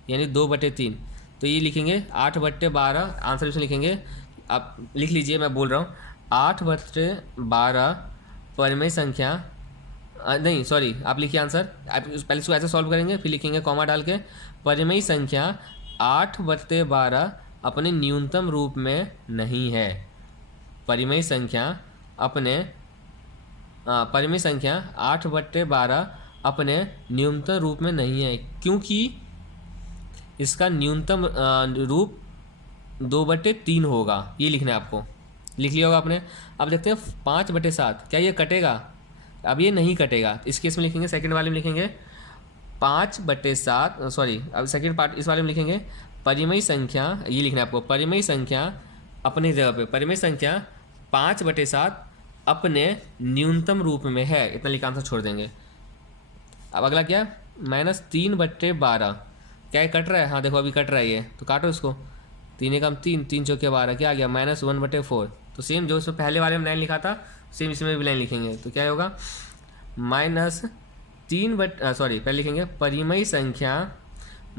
यानी 2/3, तो ये लिखेंगे 8/12, आंसर इसमें लिखेंगे, आप लिख लीजिए, मैं बोल रहा हूँ 8/12 परिमेय संख्या नहीं सॉरी, आप लिखिए आंसर। आप पहले इसको ऐसे सॉल्व करेंगे, फिर लिखेंगे कॉमा डाल के, परिमेय संख्या 8/12 अपने न्यूनतम रूप में नहीं है। परिमेय संख्या अपने परिमेय संख्या 8/12 अपने न्यूनतम रूप में नहीं है, क्योंकि इसका न्यूनतम रूप 2/3 होगा। ये लिखना है आपको, लिख लिया होगा आपने। अब देखते हैं 5/7, क्या ये कटेगा? अब ये नहीं कटेगा। इस केस में लिखेंगे, सेकंड वाले में लिखेंगे 5/7, सॉरी अब सेकंड पार्ट इस वाले में लिखेंगे परिमेय संख्या, ये लिखना है आपको, परिमेय संख्या अपनी जगह पे, परिमेय संख्या 5/7 अपने न्यूनतम रूप में है, इतना लिखा आंसर छोड़ देंगे। अब अगला क्या, -3/12, क्या ये कट रहा है? हाँ देखो अभी कट रहा है ये, तो काटो इसको। 3 एकम 3, 3 चौके 12, क्या आ गया? -1/4। तो सेम जो इसमें पहले वाले में लाइन लिखा था, सेम इसमें भी लाइन लिखेंगे। तो क्या होगा? पहले लिखेंगे परिमेय संख्या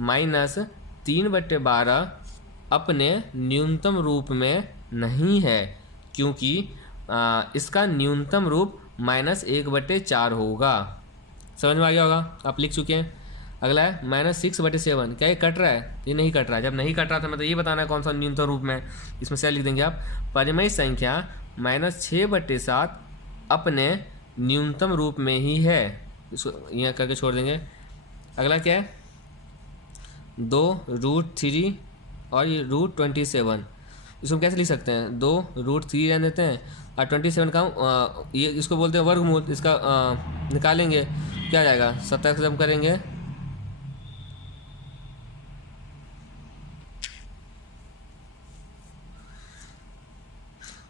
-3/12 अपने न्यूनतम रूप में नहीं है, क्योंकि इसका न्यूनतम रूप -1/4 होगा। समझ में आ गया होगा, आप लिख चुके हैं। अगला है -6/7, क्या ये कट रहा है? ये नहीं कट रहा है। जब नहीं कट रहा था मतलब ये बताना है कौन सा न्यूनतम रूप में। इसमें से लिख देंगे आप, परिमेय संख्या -6/7 अपने न्यूनतम रूप में ही है, इसको यहाँ करके छोड़ देंगे। अगला क्या है, 2√3 और ये √27, इसको कैसे लिख सकते हैं? 2√3 रहने देते हैं और 27 का ये इसको बोलते हैं वर्गमूल। इसका निकालेंगे, क्या आ जाएगा? 27 जब करेंगे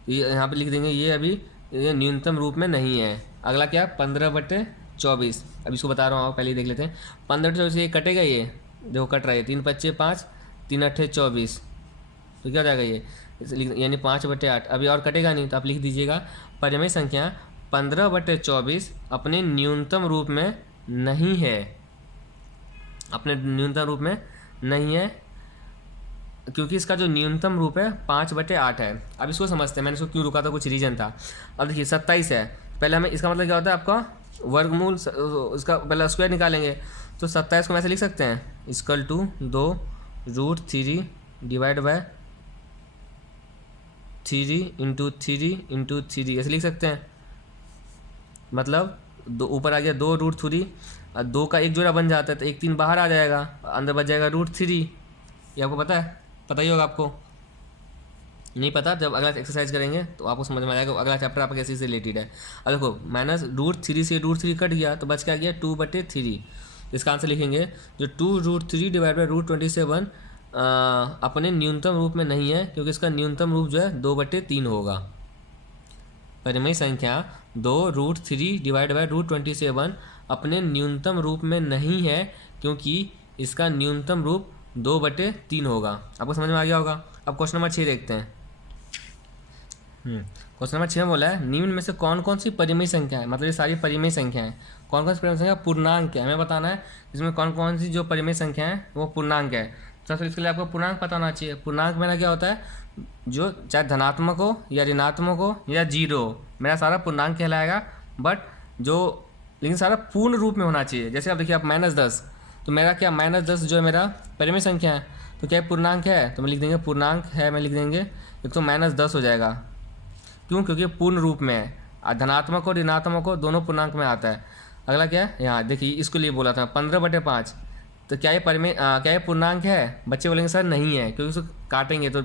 ये यहाँ पे लिख देंगे, ये अभी ये न्यूनतम रूप में नहीं है। अगला क्या, 15/24। अब इसको बता रहा हूँ, आप पहले ही देख लेते हैं। 15/24 ये कटेगा, ये देखो कट रहा है, 3×5 = 5, 3×8 = 24, तो क्या हो जाएगा ये, यानी 5/8। अभी और कटेगा नहीं, तो आप लिख दीजिएगा परिमेय संख्या 15/24 अपने न्यूनतम रूप में नहीं है, अपने न्यूनतम रूप में नहीं है, क्योंकि इसका जो न्यूनतम रूप है 5/8 है। अब इसको समझते हैं, मैंने इसको क्यों रुका था, कुछ रीजन था। अब देखिए 27 है, पहले हमें इसका मतलब क्या होता है, आपका वर्गमूल, इसका पहले स्क्वायर निकालेंगे। तो 27 को हम ऐसे लिख सकते हैं, = 2√3 डिवाइड बाय 3 × 3 × 3, ऐसे लिख सकते हैं। मतलब दो ऊपर आ गया 2√3, और 2 का एक जोड़ा बन जाता है, तो 1 3 बाहर आ जाएगा, अंदर बच जाएगा √3। ये आपको पता है? पता ही होगा आपको। नहीं पता, जब अगला एक्सरसाइज करेंगे तो आपको समझ में आ जाएगा। अगला चैप्टर आपका कैसे से रिलेटेड है। अब देखो -√3 से √3 कट गया, तो बच क्या गया? 2/3। इसका आंसर लिखेंगे, जो 2√3 डिवाइड बाई √27 अपने न्यूनतम रूप में नहीं है, क्योंकि इसका न्यूनतम रूप जो है 2/3 होगा। परिमेय संख्या 2√3 डिवाइड बाई √27 अपने न्यूनतम रूप में नहीं है, क्योंकि इसका न्यूनतम रूप 2/3 होगा। आपको समझ में आ गया होगा। अब क्वेश्चन नंबर 6 देखते हैं। क्वेश्चन नंबर 6 में बोला है, निम्न में से कौन कौन सी परिमेय संख्या है, मतलब ये सारी परिमेय संख्या है, कौन कौन सी परिमेय संख्या पूर्णांक है, हमें बताना है। इसमें कौन कौन सी जो परिमेय संख्या है वो पूर्णांक है। सबसे इसके लिए आपको पूर्णांक पता होना चाहिए। पूर्णांक मेरा क्या होता है, जो चाहे धनात्मक हो या ऋणात्मक हो या 0 हो, मेरा सारा पूर्णांक कहलाएगा। बट जो लेकिन सारा पूर्ण रूप में होना चाहिए। जैसे आप देखिए, आप -10, तो मेरा क्या -10 जो है मेरा परिमेय संख्या है, तो क्या पूर्णांक है? तो मैं लिख देंगे पूर्णांक है, मैं लिख देंगे। एक तो -10 हो जाएगा, क्यों? क्योंकि पूर्ण रूप में है, धनात्मक हो ऋणात्मक हो दोनों पूर्णांक में आता है। अगला क्या है, यहाँ देखिए इसको लिए बोला था 15/5, तो क्या ये क्या ये पूर्णांक है? बच्चे बोलेंगे सर नहीं है, क्योंकि उसको काटेंगे तो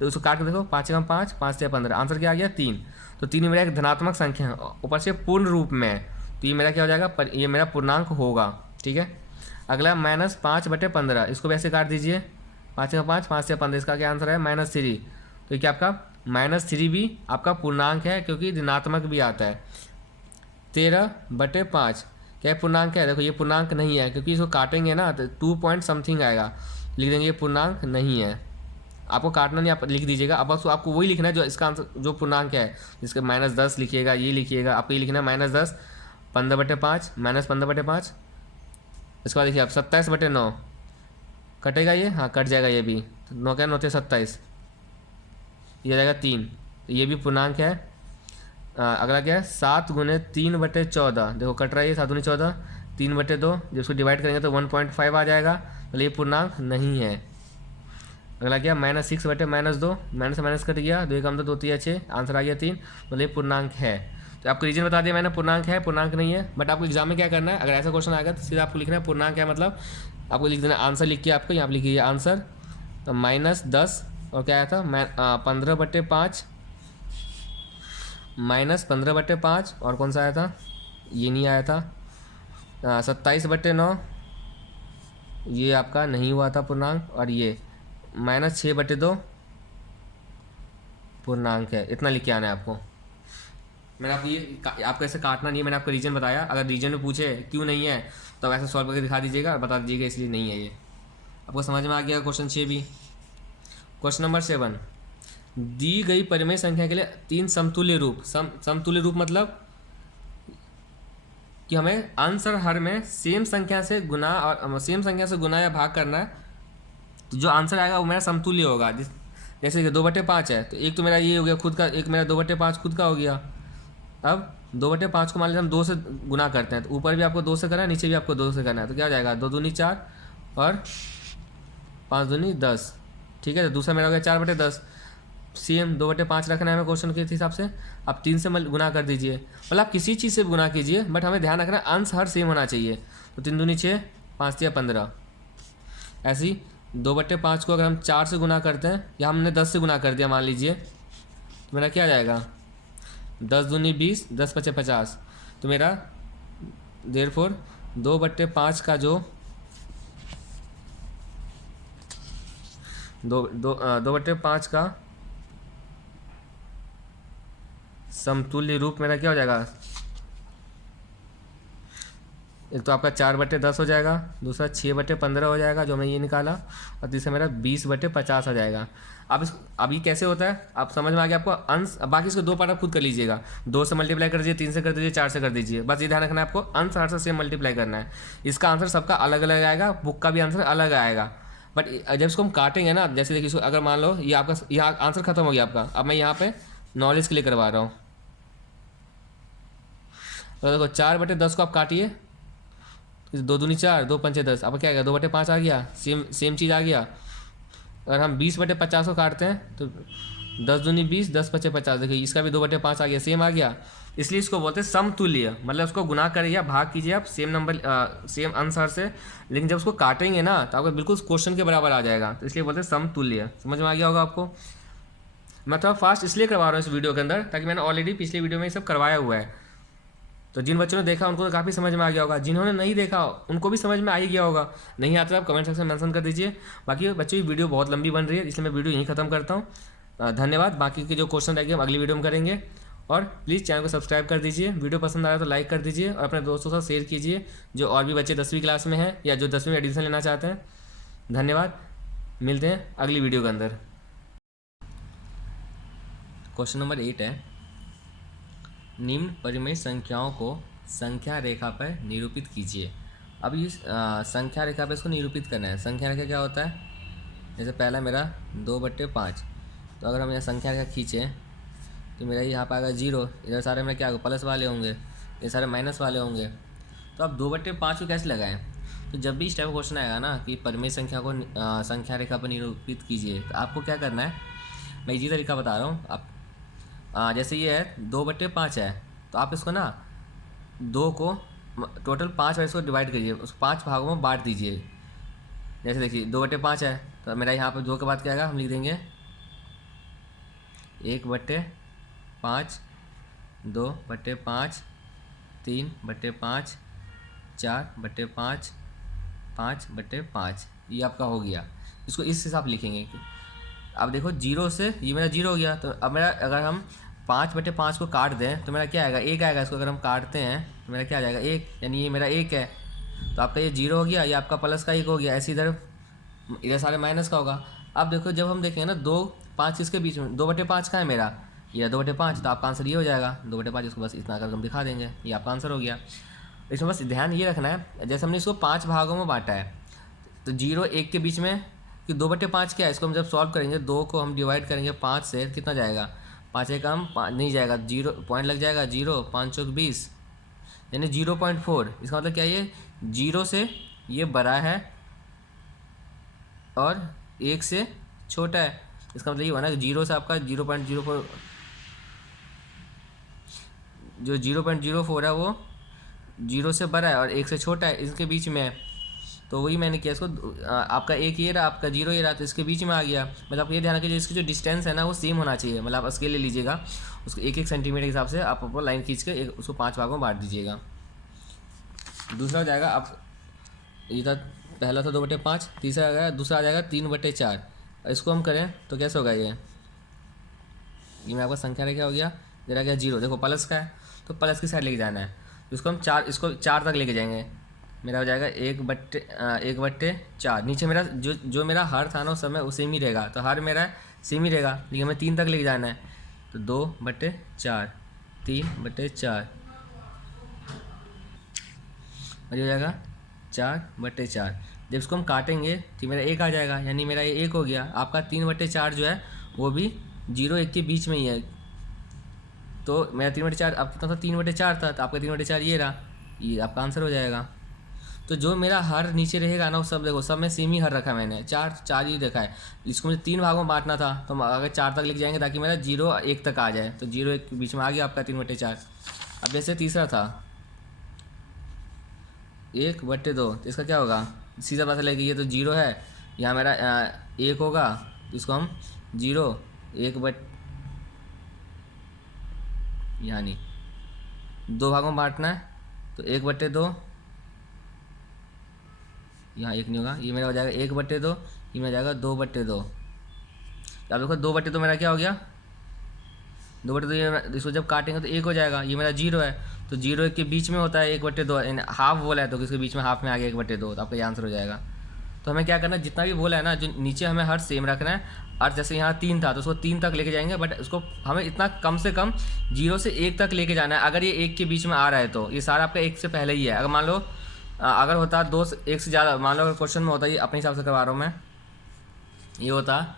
उसको काट के देखो, 5 × 5 = 5 × 15, आंसर क्या आ गया? 3। तो 3 मेरा एक धनात्मक संख्या है, ऊपर से पूर्ण रूप में है, तो ये मेरा क्या हो जाएगा, ये मेरा पूर्णांक होगा। ठीक है। अगला -5/15, इसको वैसे काट दीजिए, 5 × 5 = 5 × 15, इसका क्या आंसर है? -3। तो क्या आपका -3 भी आपका पूर्णांक है, क्योंकि ऋणात्मक भी आता है। 13/5 क्या है? पूर्णांक है? देखो ये पूर्णांक नहीं है, क्योंकि इसको काटेंगे ना तो 2 पॉइंट समथिंग आएगा, लिख देंगे ये पूर्णांक नहीं है। आपको काटना नहीं, आप लिख दीजिएगा। अब आपको वही लिखना है जो इसका आंसर जो पूर्णांक है, जिसका -10 लिखिएगा, ये लिखिएगा, आपको ये लिखना है -10, 15/5, -15/5। इसके बाद देखिए आप 27/9 कटेगा ये, हाँ कट जाएगा ये भी, तो 9 क्या 9 × 27, ये जाएगा 3, तो ये भी पूर्णांक है। अगला क्या है 7 गुने 3/14। देखो कट रहा है ये 7 गुने 14, 3/2। जब इसको डिवाइड करेंगे तो 1.5 आ जाएगा, तो ये पूर्णांक नहीं है। अगला क्या -6/-2, माइनस से माइनस कट गया, 2 कम 2, 2 3 6, आंसर आ गया 3, तो ये पूर्णांक है। तो आपको रीजन बता दिया मैंने, पूर्णांक है पूर्णांक नहीं है। बट आपको एग्जाम में क्या करना है, अगर ऐसा क्वेश्चन आएगा तो सीधा आपको लिखना है पूर्णांक है, मतलब आपको लिख देना आंसर लिख के, आपको यहाँ पर लिखिए आंसर तो -10 और क्या आया था 15/5 -15/5 और कौन सा आया था, ये नहीं आया था 27/9, ये आपका नहीं हुआ था पूर्णांक, और ये -6/2 पूर्णांक है। इतना लिख के आना है आपको। मैंने आपको ये आपको ऐसे काटना नहीं है, मैंने आपको रीजन बताया। अगर रीजन में पूछे क्यों नहीं है तो ऐसे सॉल्व करके दिखा दीजिएगा और बता दीजिएगा इसलिए नहीं है। ये आपको समझ में आ गया क्वेश्चन 6 भी। क्वेश्चन नंबर 7, दी गई परिमेय संख्या के लिए 3 समतुल्य रूप। समतुल्य रूप मतलब कि हमें अंश और हर में सेम संख्या से गुना और सेम संख्या से गुना या भाग करना है, तो जो आंसर आएगा वो मेरा समतुल्य होगा। जैसे कि 2/5 है, तो एक तो मेरा ये हो गया खुद का, एक मेरा 2/5 खुद का हो गया। अब 2/5 को मान लीजिए हम 2 से गुना करते हैं, तो ऊपर भी आपको 2 से करना है, नीचे भी आपको 2 से करना है, तो क्या हो जाएगा 2 दूनी 4 और 5 दूनी 10। ठीक है, तो दूसरा मेरा हो गया 4/10। सेम 2/5 रखना है हमें क्वेश्चन के हिसाब से। आप 3 से गुना कर दीजिए, मतलब आप किसी चीज़ से गुना कीजिए, बट हमें ध्यान रखना अंश हर सेम होना चाहिए। तो 3 दूनी 6, 5 या 15। ऐसे ही 2/5 को अगर हम 4 से गुना करते हैं, या हमने 10 से गुना कर दिया मान लीजिए, तो मेरा क्या आ जाएगा 10 दूनी 20, 10×5 50। तो मेरा देयरफॉर 2/5 का जो 2/5 का समतुल्य रूप मेरा क्या हो जाएगा, एक तो आपका 4/10 हो जाएगा, दूसरा 6/15 हो जाएगा जो मैं ये निकाला, और तीसरा मेरा 20/50 आ जाएगा। अब ये कैसे होता है आप समझ में आ गया आपको अंश। बाकी इसको 2 पार्ट आप खुद कर लीजिएगा, 2 से मल्टीप्लाई कर दीजिए, 3 से कर दीजिए, 4 से कर दीजिए। बस ये ध्यान रखना है आपको अंश हर से सेम मल्टीप्लाई करना है। इसका आंसर सबका अलग अलग आएगा, बुक का भी आंसर अलग आएगा। बट जब इसको हम काटेंगे ना, जैसे देखिए अगर मान लो ये आपका यहाँ आंसर खत्म हो गया आपका, अब मैं यहाँ पे नॉलेज के लिए करवा रहा हूँ। तो देखो 4/10 को आप काटिए, 2 दूनी 4, 2 पंचे 10, अब क्या आएगा 2/5 आ गया, सेम चीज़ आ गया। अगर हम 20/50 को काटते हैं तो 10 दूनी 20, 10×5 50। देखिए इसका भी 2/5 आ गया, सेम आ गया। इसलिए इसको बोलते हैं समतुल्य, मतलब उसको गुना करिए या भाग कीजिए आप सेम नंबर सेम आंसर से, लेकिन जब उसको काटेंगे ना तो आपको बिल्कुल क्वेश्चन के बराबर आ जाएगा, तो इसलिए बोलते हैं समतुल्य। समझ में आ गया होगा आपको। मैं थोड़ा फास्ट इसलिए करवा रहा हूँ इस वीडियो के अंदर, ताकि मैंने ऑलरेडी पिछले वीडियो में ये सब करवाया हुआ है। तो जिन बच्चों ने देखा उनको तो काफ़ी समझ में आ गया होगा, जिन्होंने नहीं देखा उनको भी समझ में आ ही गया होगा। नहीं आता तो आप कमेंट सेक्शन में मेंशन कर दीजिए। बाकी बच्चों की वीडियो बहुत लंबी बन रही है, इसलिए मैं वीडियो यहीं ख़त्म करता हूँ। धन्यवाद। बाकी के जो क्वेश्चन रहेंगे हम अगली वीडियो में करेंगे, और प्लीज़ चैनल को सब्सक्राइब कर दीजिए। वीडियो पसंद आया तो लाइक कर दीजिए और अपने दोस्तों के साथ शेयर कीजिए जो और भी बच्चे 10वीं क्लास में हैं या जो 10वीं में एडमिशन लेना चाहते हैं। धन्यवाद, मिलते हैं अगली वीडियो के अंदर। क्वेश्चन नंबर 8 है, निम्न परिमेय संख्याओं को संख्या रेखा पर निरूपित कीजिए। अब ये संख्या रेखा पर इसको निरूपित करना है। संख्या रेखा क्या होता है, जैसे पहला मेरा 2/5, तो अगर हम यहाँ संख्या रेखा खींचें तो मेरा यहाँ पर आएगा 0, इधर सारे मेरे क्या होगा प्लस वाले होंगे, ये सारे माइनस वाले होंगे। तो अब 2/5 को कैसे लगाएं, तो जब भी इस टाइप का क्वेश्चन आएगा ना कि परिमेय संख्या को संख्या रेखा पर निरूपित कीजिए, तो आपको क्या करना है, मैं इजी तरीका बता रहा हूँ। आप जैसे ये है 2/5 है, तो आप इसको ना 2 को टोटल 5 बार इसको डिवाइड करिए, उसको 5 भागों में बांट दीजिए। जैसे देखिए 2/5 है, तो मेरा यहाँ पे 2 के बाद क्या आएगा, हम लिख देंगे 1/5, 2/5, 3/5, 4/5, 5/5, ये आपका हो गया। इसको इस हिसाब लिखेंगे। अब देखो 0 से ये मेरा 0 हो गया, तो अब मेरा अगर हम 5/5 को काट दें तो मेरा क्या आएगा 1 आएगा। इसको अगर हम काटते हैं तो मेरा क्या आ जाएगा 1, यानी ये मेरा 1 है, तो आपका ये 0 हो गया, ये आपका प्लस का 1 हो गया। ऐसे इधर सारे माइनस का होगा। अब देखो जब हम देखेंगे ना 2 5 इसके बीच में 2/5 का है मेरा, ये 2/5, तो आपका आंसर ये हो जाएगा 2/5। इसको बस इतना करके हम दिखा देंगे, ये आपका आंसर हो गया। इसमें बस ध्यान ये रखना है, जैसे हमने इसको 5 भागों में बांटा है, तो 0 1 के बीच में कि 2/5 क्या है, इसको हम जब सॉल्व करेंगे 2 को हम डिवाइड करेंगे 5 से, कितना जाएगा 5 से कम नहीं जाएगा, 0 पॉइंट लग जाएगा, 0 5 चौक 20 यानी 0.4। इसका मतलब क्या, ये 0 से ये बड़ा है और 1 से छोटा है। इसका मतलब ये हुआ ना कि 0 से आपका 0.04, जो 0.04 है वो 0 से बड़ा है और 1 से छोटा है, इसके बीच में है। तो वही मैंने किया इसको, आपका 1 ये रहा, आपका 0 ये रहा, तो इसके बीच में आ गया। मतलब आपको ये ध्यान रखिए इसकी जो डिस्टेंस है ना वो सेम होना चाहिए। मतलब आप स्केल ले लीजिएगा, उसको 1-1 सेंटीमीटर के हिसाब से आप लाइन खींच के उसको 5 भागों में बांट दीजिएगा। दूसरा हो जाएगा आप, ये था पहला था 2/5, तीसरा आ गया, दूसरा आ जाएगा 3/4। इसको हम करें तो कैसे होगा, ये में आपका संख्या क्या हो गया, जरा गया 0। देखो प्लस का है तो प्लस की साइड लेके जाना है, तो इसको हम 4, इसको 4 तक लेके जाएंगे। मेरा हो जाएगा 1/4। नीचे मेरा जो मेरा हर था ना उस समय वो सेम ही रहेगा, तो हर मेरा सेम ही रहेगा, लेकिन हमें 3 तक लेके जाना है। तो 2/4, 3/4 और ये हो जाएगा 4/4। जब इसको हम काटेंगे तो मेरा 1 आ जाएगा, यानी मेरा ये 1 हो गया। आपका 3/4 जो है वो भी 0-1 के बीच में ही है। तो मेरा 3/4 अब कितना था, 3/4 था, तो आपका 3/4 ये रहा, ये आपका आंसर हो जाएगा। तो जो मेरा हर नीचे रहेगा ना वो सब देखो सब में सेम ही हर रखा है मैंने, 4 ही रखा है। इसको मुझे 3 भागों में बांटना था, तो हम आगे 4 तक लेके जाएंगे ताकि मेरा 0-1 तक आ जाए। तो 0-1 के बीच में आ गया आपका 3/4। अब जैसे तीसरा था 1/2, तो इसका क्या होगा, सीधा पता चलेगा ये तो 0 है, यहाँ मेरा 1 होगा, तो इसको हम 0 1 यानी 2 भागों में बांटना है, तो 1/2, यहाँ 1 नहीं होगा, ये मेरा हो जाएगा 1/2, ये मेरा जाएगा 2/2। अब देखो 2/2 मेरा क्या हो गया, 2/2, ये इसको जब काटेंगे तो 1 हो जाएगा। ये मेरा 0 है, तो 0-1 के बीच में होता है 1/2, यानी हाफ बोला है तो किसके बीच में हाफ में आ गया 1/2, तो आपका ये आंसर हो जाएगा। तो हमें क्या करना है, जितना भी बोला है ना जो नीचे हमें हर सेम रखना है, और जैसे यहाँ 3 था तो उसको 3 तक लेके जाएंगे, बट उसको हमें इतना कम से कम 0 से 1 तक लेके जाना है। अगर ये 1 के बीच में आ रहा है तो ये सारा आपका 1 से पहले ही है। अगर मान लो अगर होता 2 से 1 से ज़्यादा, मान लो अगर क्वेश्चन में होता, ये अपने हिसाब से करवा रहा हूँ मैं, ये होता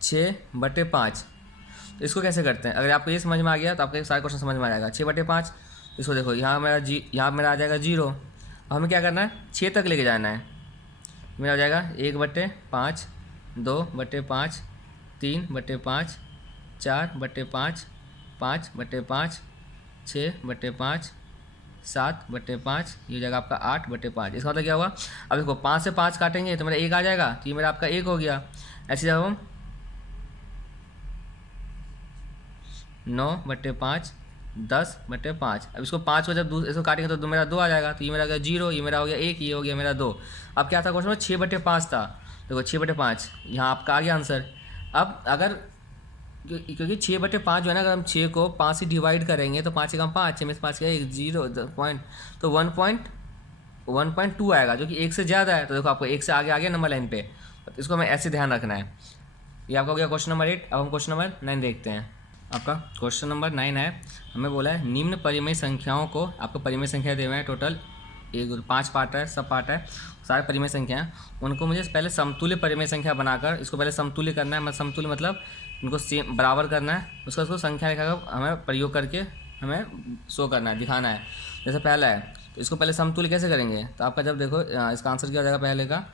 6/5। तो इसको कैसे करते हैं, अगर आपको ये समझ में आ गया तो आपके सारे क्वेश्चन समझ में आ जाएगा। 6/5, इसको देखो यहाँ मेरा आ जाएगा 0। अब हमें क्या करना है, 6 तक लेके जाना है। मेरा हो जाएगा 1/5, 2/5, 3/5, 4/5, 5/5, 6/5, 7/5, ये हो जाएगा आपका 8/5। इसका मतलब क्या हुआ, अब देखो 5 से 5 काटेंगे तो मेरा 1 आ जाएगा, तो ये मेरा आपका 1 हो गया। ऐसे जब हम 9/5, 10/5, अब इसको 5 को जब इसको काटेंगे तो मेरा 2 आ जाएगा, तो ये मेरा हो गया 0, ये मेरा हो गया 1, ये हो गया मेरा 2। अब क्या था क्वेश्चन में, 6/5 था, देखो 6/5 यहाँ आपका आ गया आंसर। अब अगर क्योंकि 6/5 जो है ना, अगर हम 6 को 5 से डिवाइड करेंगे तो 5 से कम 5, 6 में से 5 क्या 0 पॉइंट, तो 1.2 आएगा, जो कि 1 से ज़्यादा है। तो देखो आपको 1 से आगे आ गया नंबर लाइन पे, तो इसको हमें ऐसे ध्यान रखना है। ये आपका हो गया क्वेश्चन नंबर 8। अब हम क्वेश्चन नंबर 9 देखते हैं। आपका क्वेश्चन नंबर 9 है, हमें बोला है निम्न परिमेय संख्याओं को, आपको परिमेय संख्या दे हुए हैं टोटल 5 पार्ट है, सब पार्ट है, सारे परिमेय संख्या हैं, उनको मुझे पहले समतुल्य परिमेय संख्या बनाकर इसको पहले समतुल्य करना है। समतुल्य मतलब इनको सेम बराबर करना है, उसको संख्या लिखाकर हमें प्रयोग करके हमें शो करना है, दिखाना है। जैसे पहला है तो इसको पहले समतुल्य कैसे करेंगे, तो आपका जब देखो इसका आंसर क्या हो जाएगा, पहले का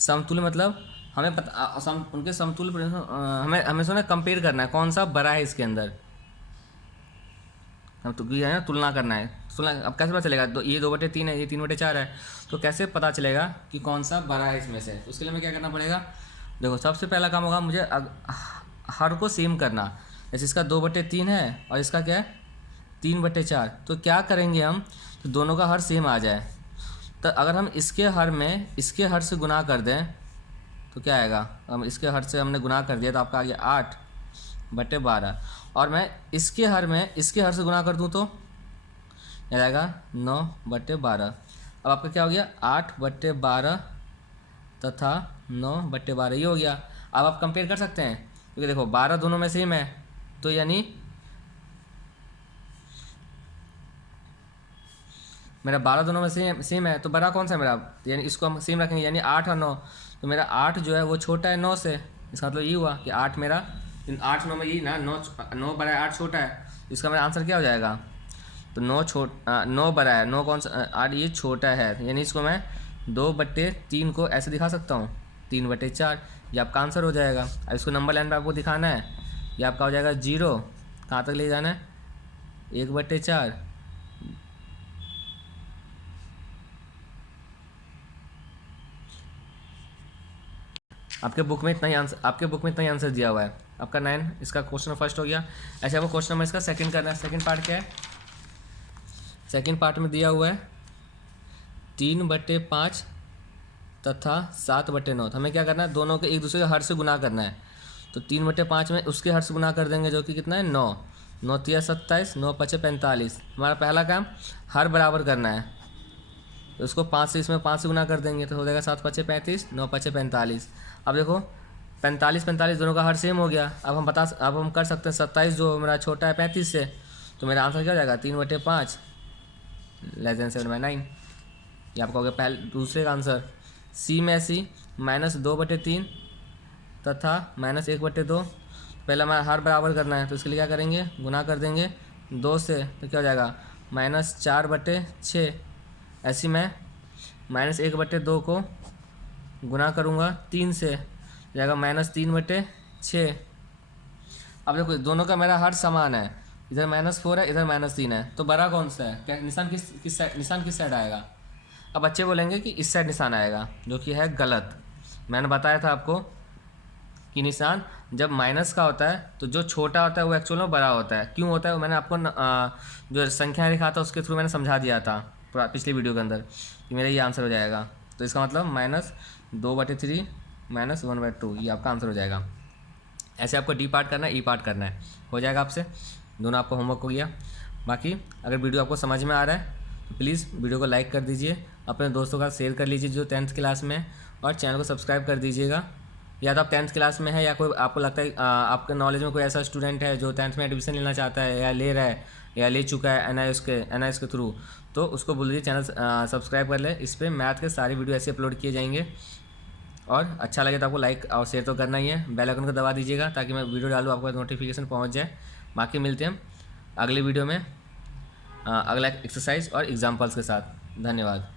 समतुल्य मतलब हमें उनके समतुल्य हमें सुना कंपेयर करना है कौन सा बड़ा है इसके अंदर, हम तो है ना तुलना करना है। अब कैसे पता चलेगा, तो ये 2/3 है, ये 3/4 है, तो कैसे पता चलेगा कि कौन सा बड़ा है इसमें से। उसके लिए हमें क्या करना पड़ेगा, देखो सबसे पहला काम होगा मुझे हर को सेम करना। जैसे इसका 2/3 है और इसका क्या है 3/4, तो क्या करेंगे हम, तो दोनों का हर सेम आ जाए। तो अगर हम इसके हर में इसके हर से गुना कर दें तो क्या आएगा, हम इसके हर से हमने गुना कर दिया तो आपका आ गया 8/12, और मैं इसके हर में इसके हर से गुना कर दूं तो आ जाएगा 9/12। अब आपका क्या हो गया 8/12 तथा 9/12, ये हो गया। अब आप कंपेयर कर सकते हैं क्योंकि देखो 12 दोनों में सेम है, तो यानी मेरा 12 दोनों में सेम है, तो बड़ा कौन सा है मेरा, यानी इसको हम सेम रखेंगे, यानी 8 और 9, तो मेरा 8 जो है वो छोटा है 9 से। इसका मतलब ये हुआ कि 8 मेरा इन 8 9 में ये ना 9 बड़ा है 8 छोटा है, इसका मेरा आंसर क्या हो जाएगा? तो 9 बड़ा है, 9 कौन सा 8 ये छोटा है, यानी इसको मैं 2/3 को ऐसे दिखा सकता हूँ 3/4, ये आपका आंसर हो जाएगा। अब इसको नंबर लाइन पे आपको दिखाना है, ये आपका हो जाएगा 0, कहाँ तक ले जाना है 1/4। आपके बुक में इतना ही आंसर दिया हुआ है आपका 9, इसका क्वेश्चन फर्स्ट हो गया। ऐसे आपको क्वेश्चन नंबर इसका सेकंड करना है। सेकंड पार्ट क्या है? सेकंड पार्ट में दिया हुआ है 3/5 तथा 7/9। तो हमें क्या करना है, दोनों के एक दूसरे के हर से गुना करना है। तो 3/5 में उसके हर से गुना कर देंगे, जो कि कितना है 9, 9 3 27, 9 5 45। हमारा पहला काम हर बराबर करना है, तो उसको 5 से इसमें 5 से गुना कर देंगे, तो हो जाएगा 7 5 35, 9 5 45। अब देखो 45 45 दोनों का हर सेम हो गया। अब हम कर सकते हैं 27 जो मेरा छोटा है 35 से, तो मेरा आंसर क्या हो जाएगा 3/5 << 7/9। ये आपका हो गया पहले दूसरे का आंसर। सी में सी -2/3 तथा -1/2। पहले हमारा हर बराबर करना है, तो इसके लिए क्या करेंगे, गुना कर देंगे 2 से, तो क्या हो जाएगा -4/6। ऐसी मैं -1/2 को गुना करूँगा 3 से, जाएगा -3/6। अब देखो दोनों का मेरा हर समान है, इधर -4 है इधर -3 है, तो बड़ा कौन सा है, क्या निशान किस साइड आएगा? अब बच्चे बोलेंगे कि इस साइड निशान आएगा, जो कि है गलत। मैंने बताया था आपको कि निशान जब माइनस का होता है तो जो छोटा होता है वो एक्चुअल में बड़ा होता है। क्यों होता है वो मैंने आपको जो संख्या लिखा था उसके थ्रू मैंने समझा दिया था पिछली वीडियो के अंदर, कि मेरा ये आंसर हो जाएगा। तो इसका मतलब -2/3 -1/2, ये आपका आंसर हो जाएगा। ऐसे आपको डी पार्ट करना है, ई पार्ट करना है, हो जाएगा आपसे। दोनों आपका होमवर्क हो गया। बाकी अगर वीडियो आपको समझ में आ रहा है तो प्लीज़ वीडियो को लाइक कर दीजिए, अपने दोस्तों का शेयर कर लीजिए जो 10th क्लास में है, और चैनल को सब्सक्राइब कर दीजिएगा। या तो आप 10th क्लास में है, या कोई आपको लगता है आपके नॉलेज में कोई ऐसा स्टूडेंट है जो 10th में एडमिशन लेना चाहता है, या ले रहा है, या ले चुका है NIOS के थ्रू, तो उसको बोल दीजिए चैनल सब्सक्राइब कर ले। इस पर मैथ के सारी वीडियो ऐसे अपलोड किए जाएंगे। और अच्छा लगे तो आपको लाइक और शेयर तो करना ही है। बेल आइकन को दबा दीजिएगा ताकि मैं वीडियो डालूँ आपको नोटिफिकेशन पहुंच जाए। बाकी मिलते हैं हम अगले वीडियो में अगला एक्सरसाइज और एग्जाम्पल्स के साथ। धन्यवाद।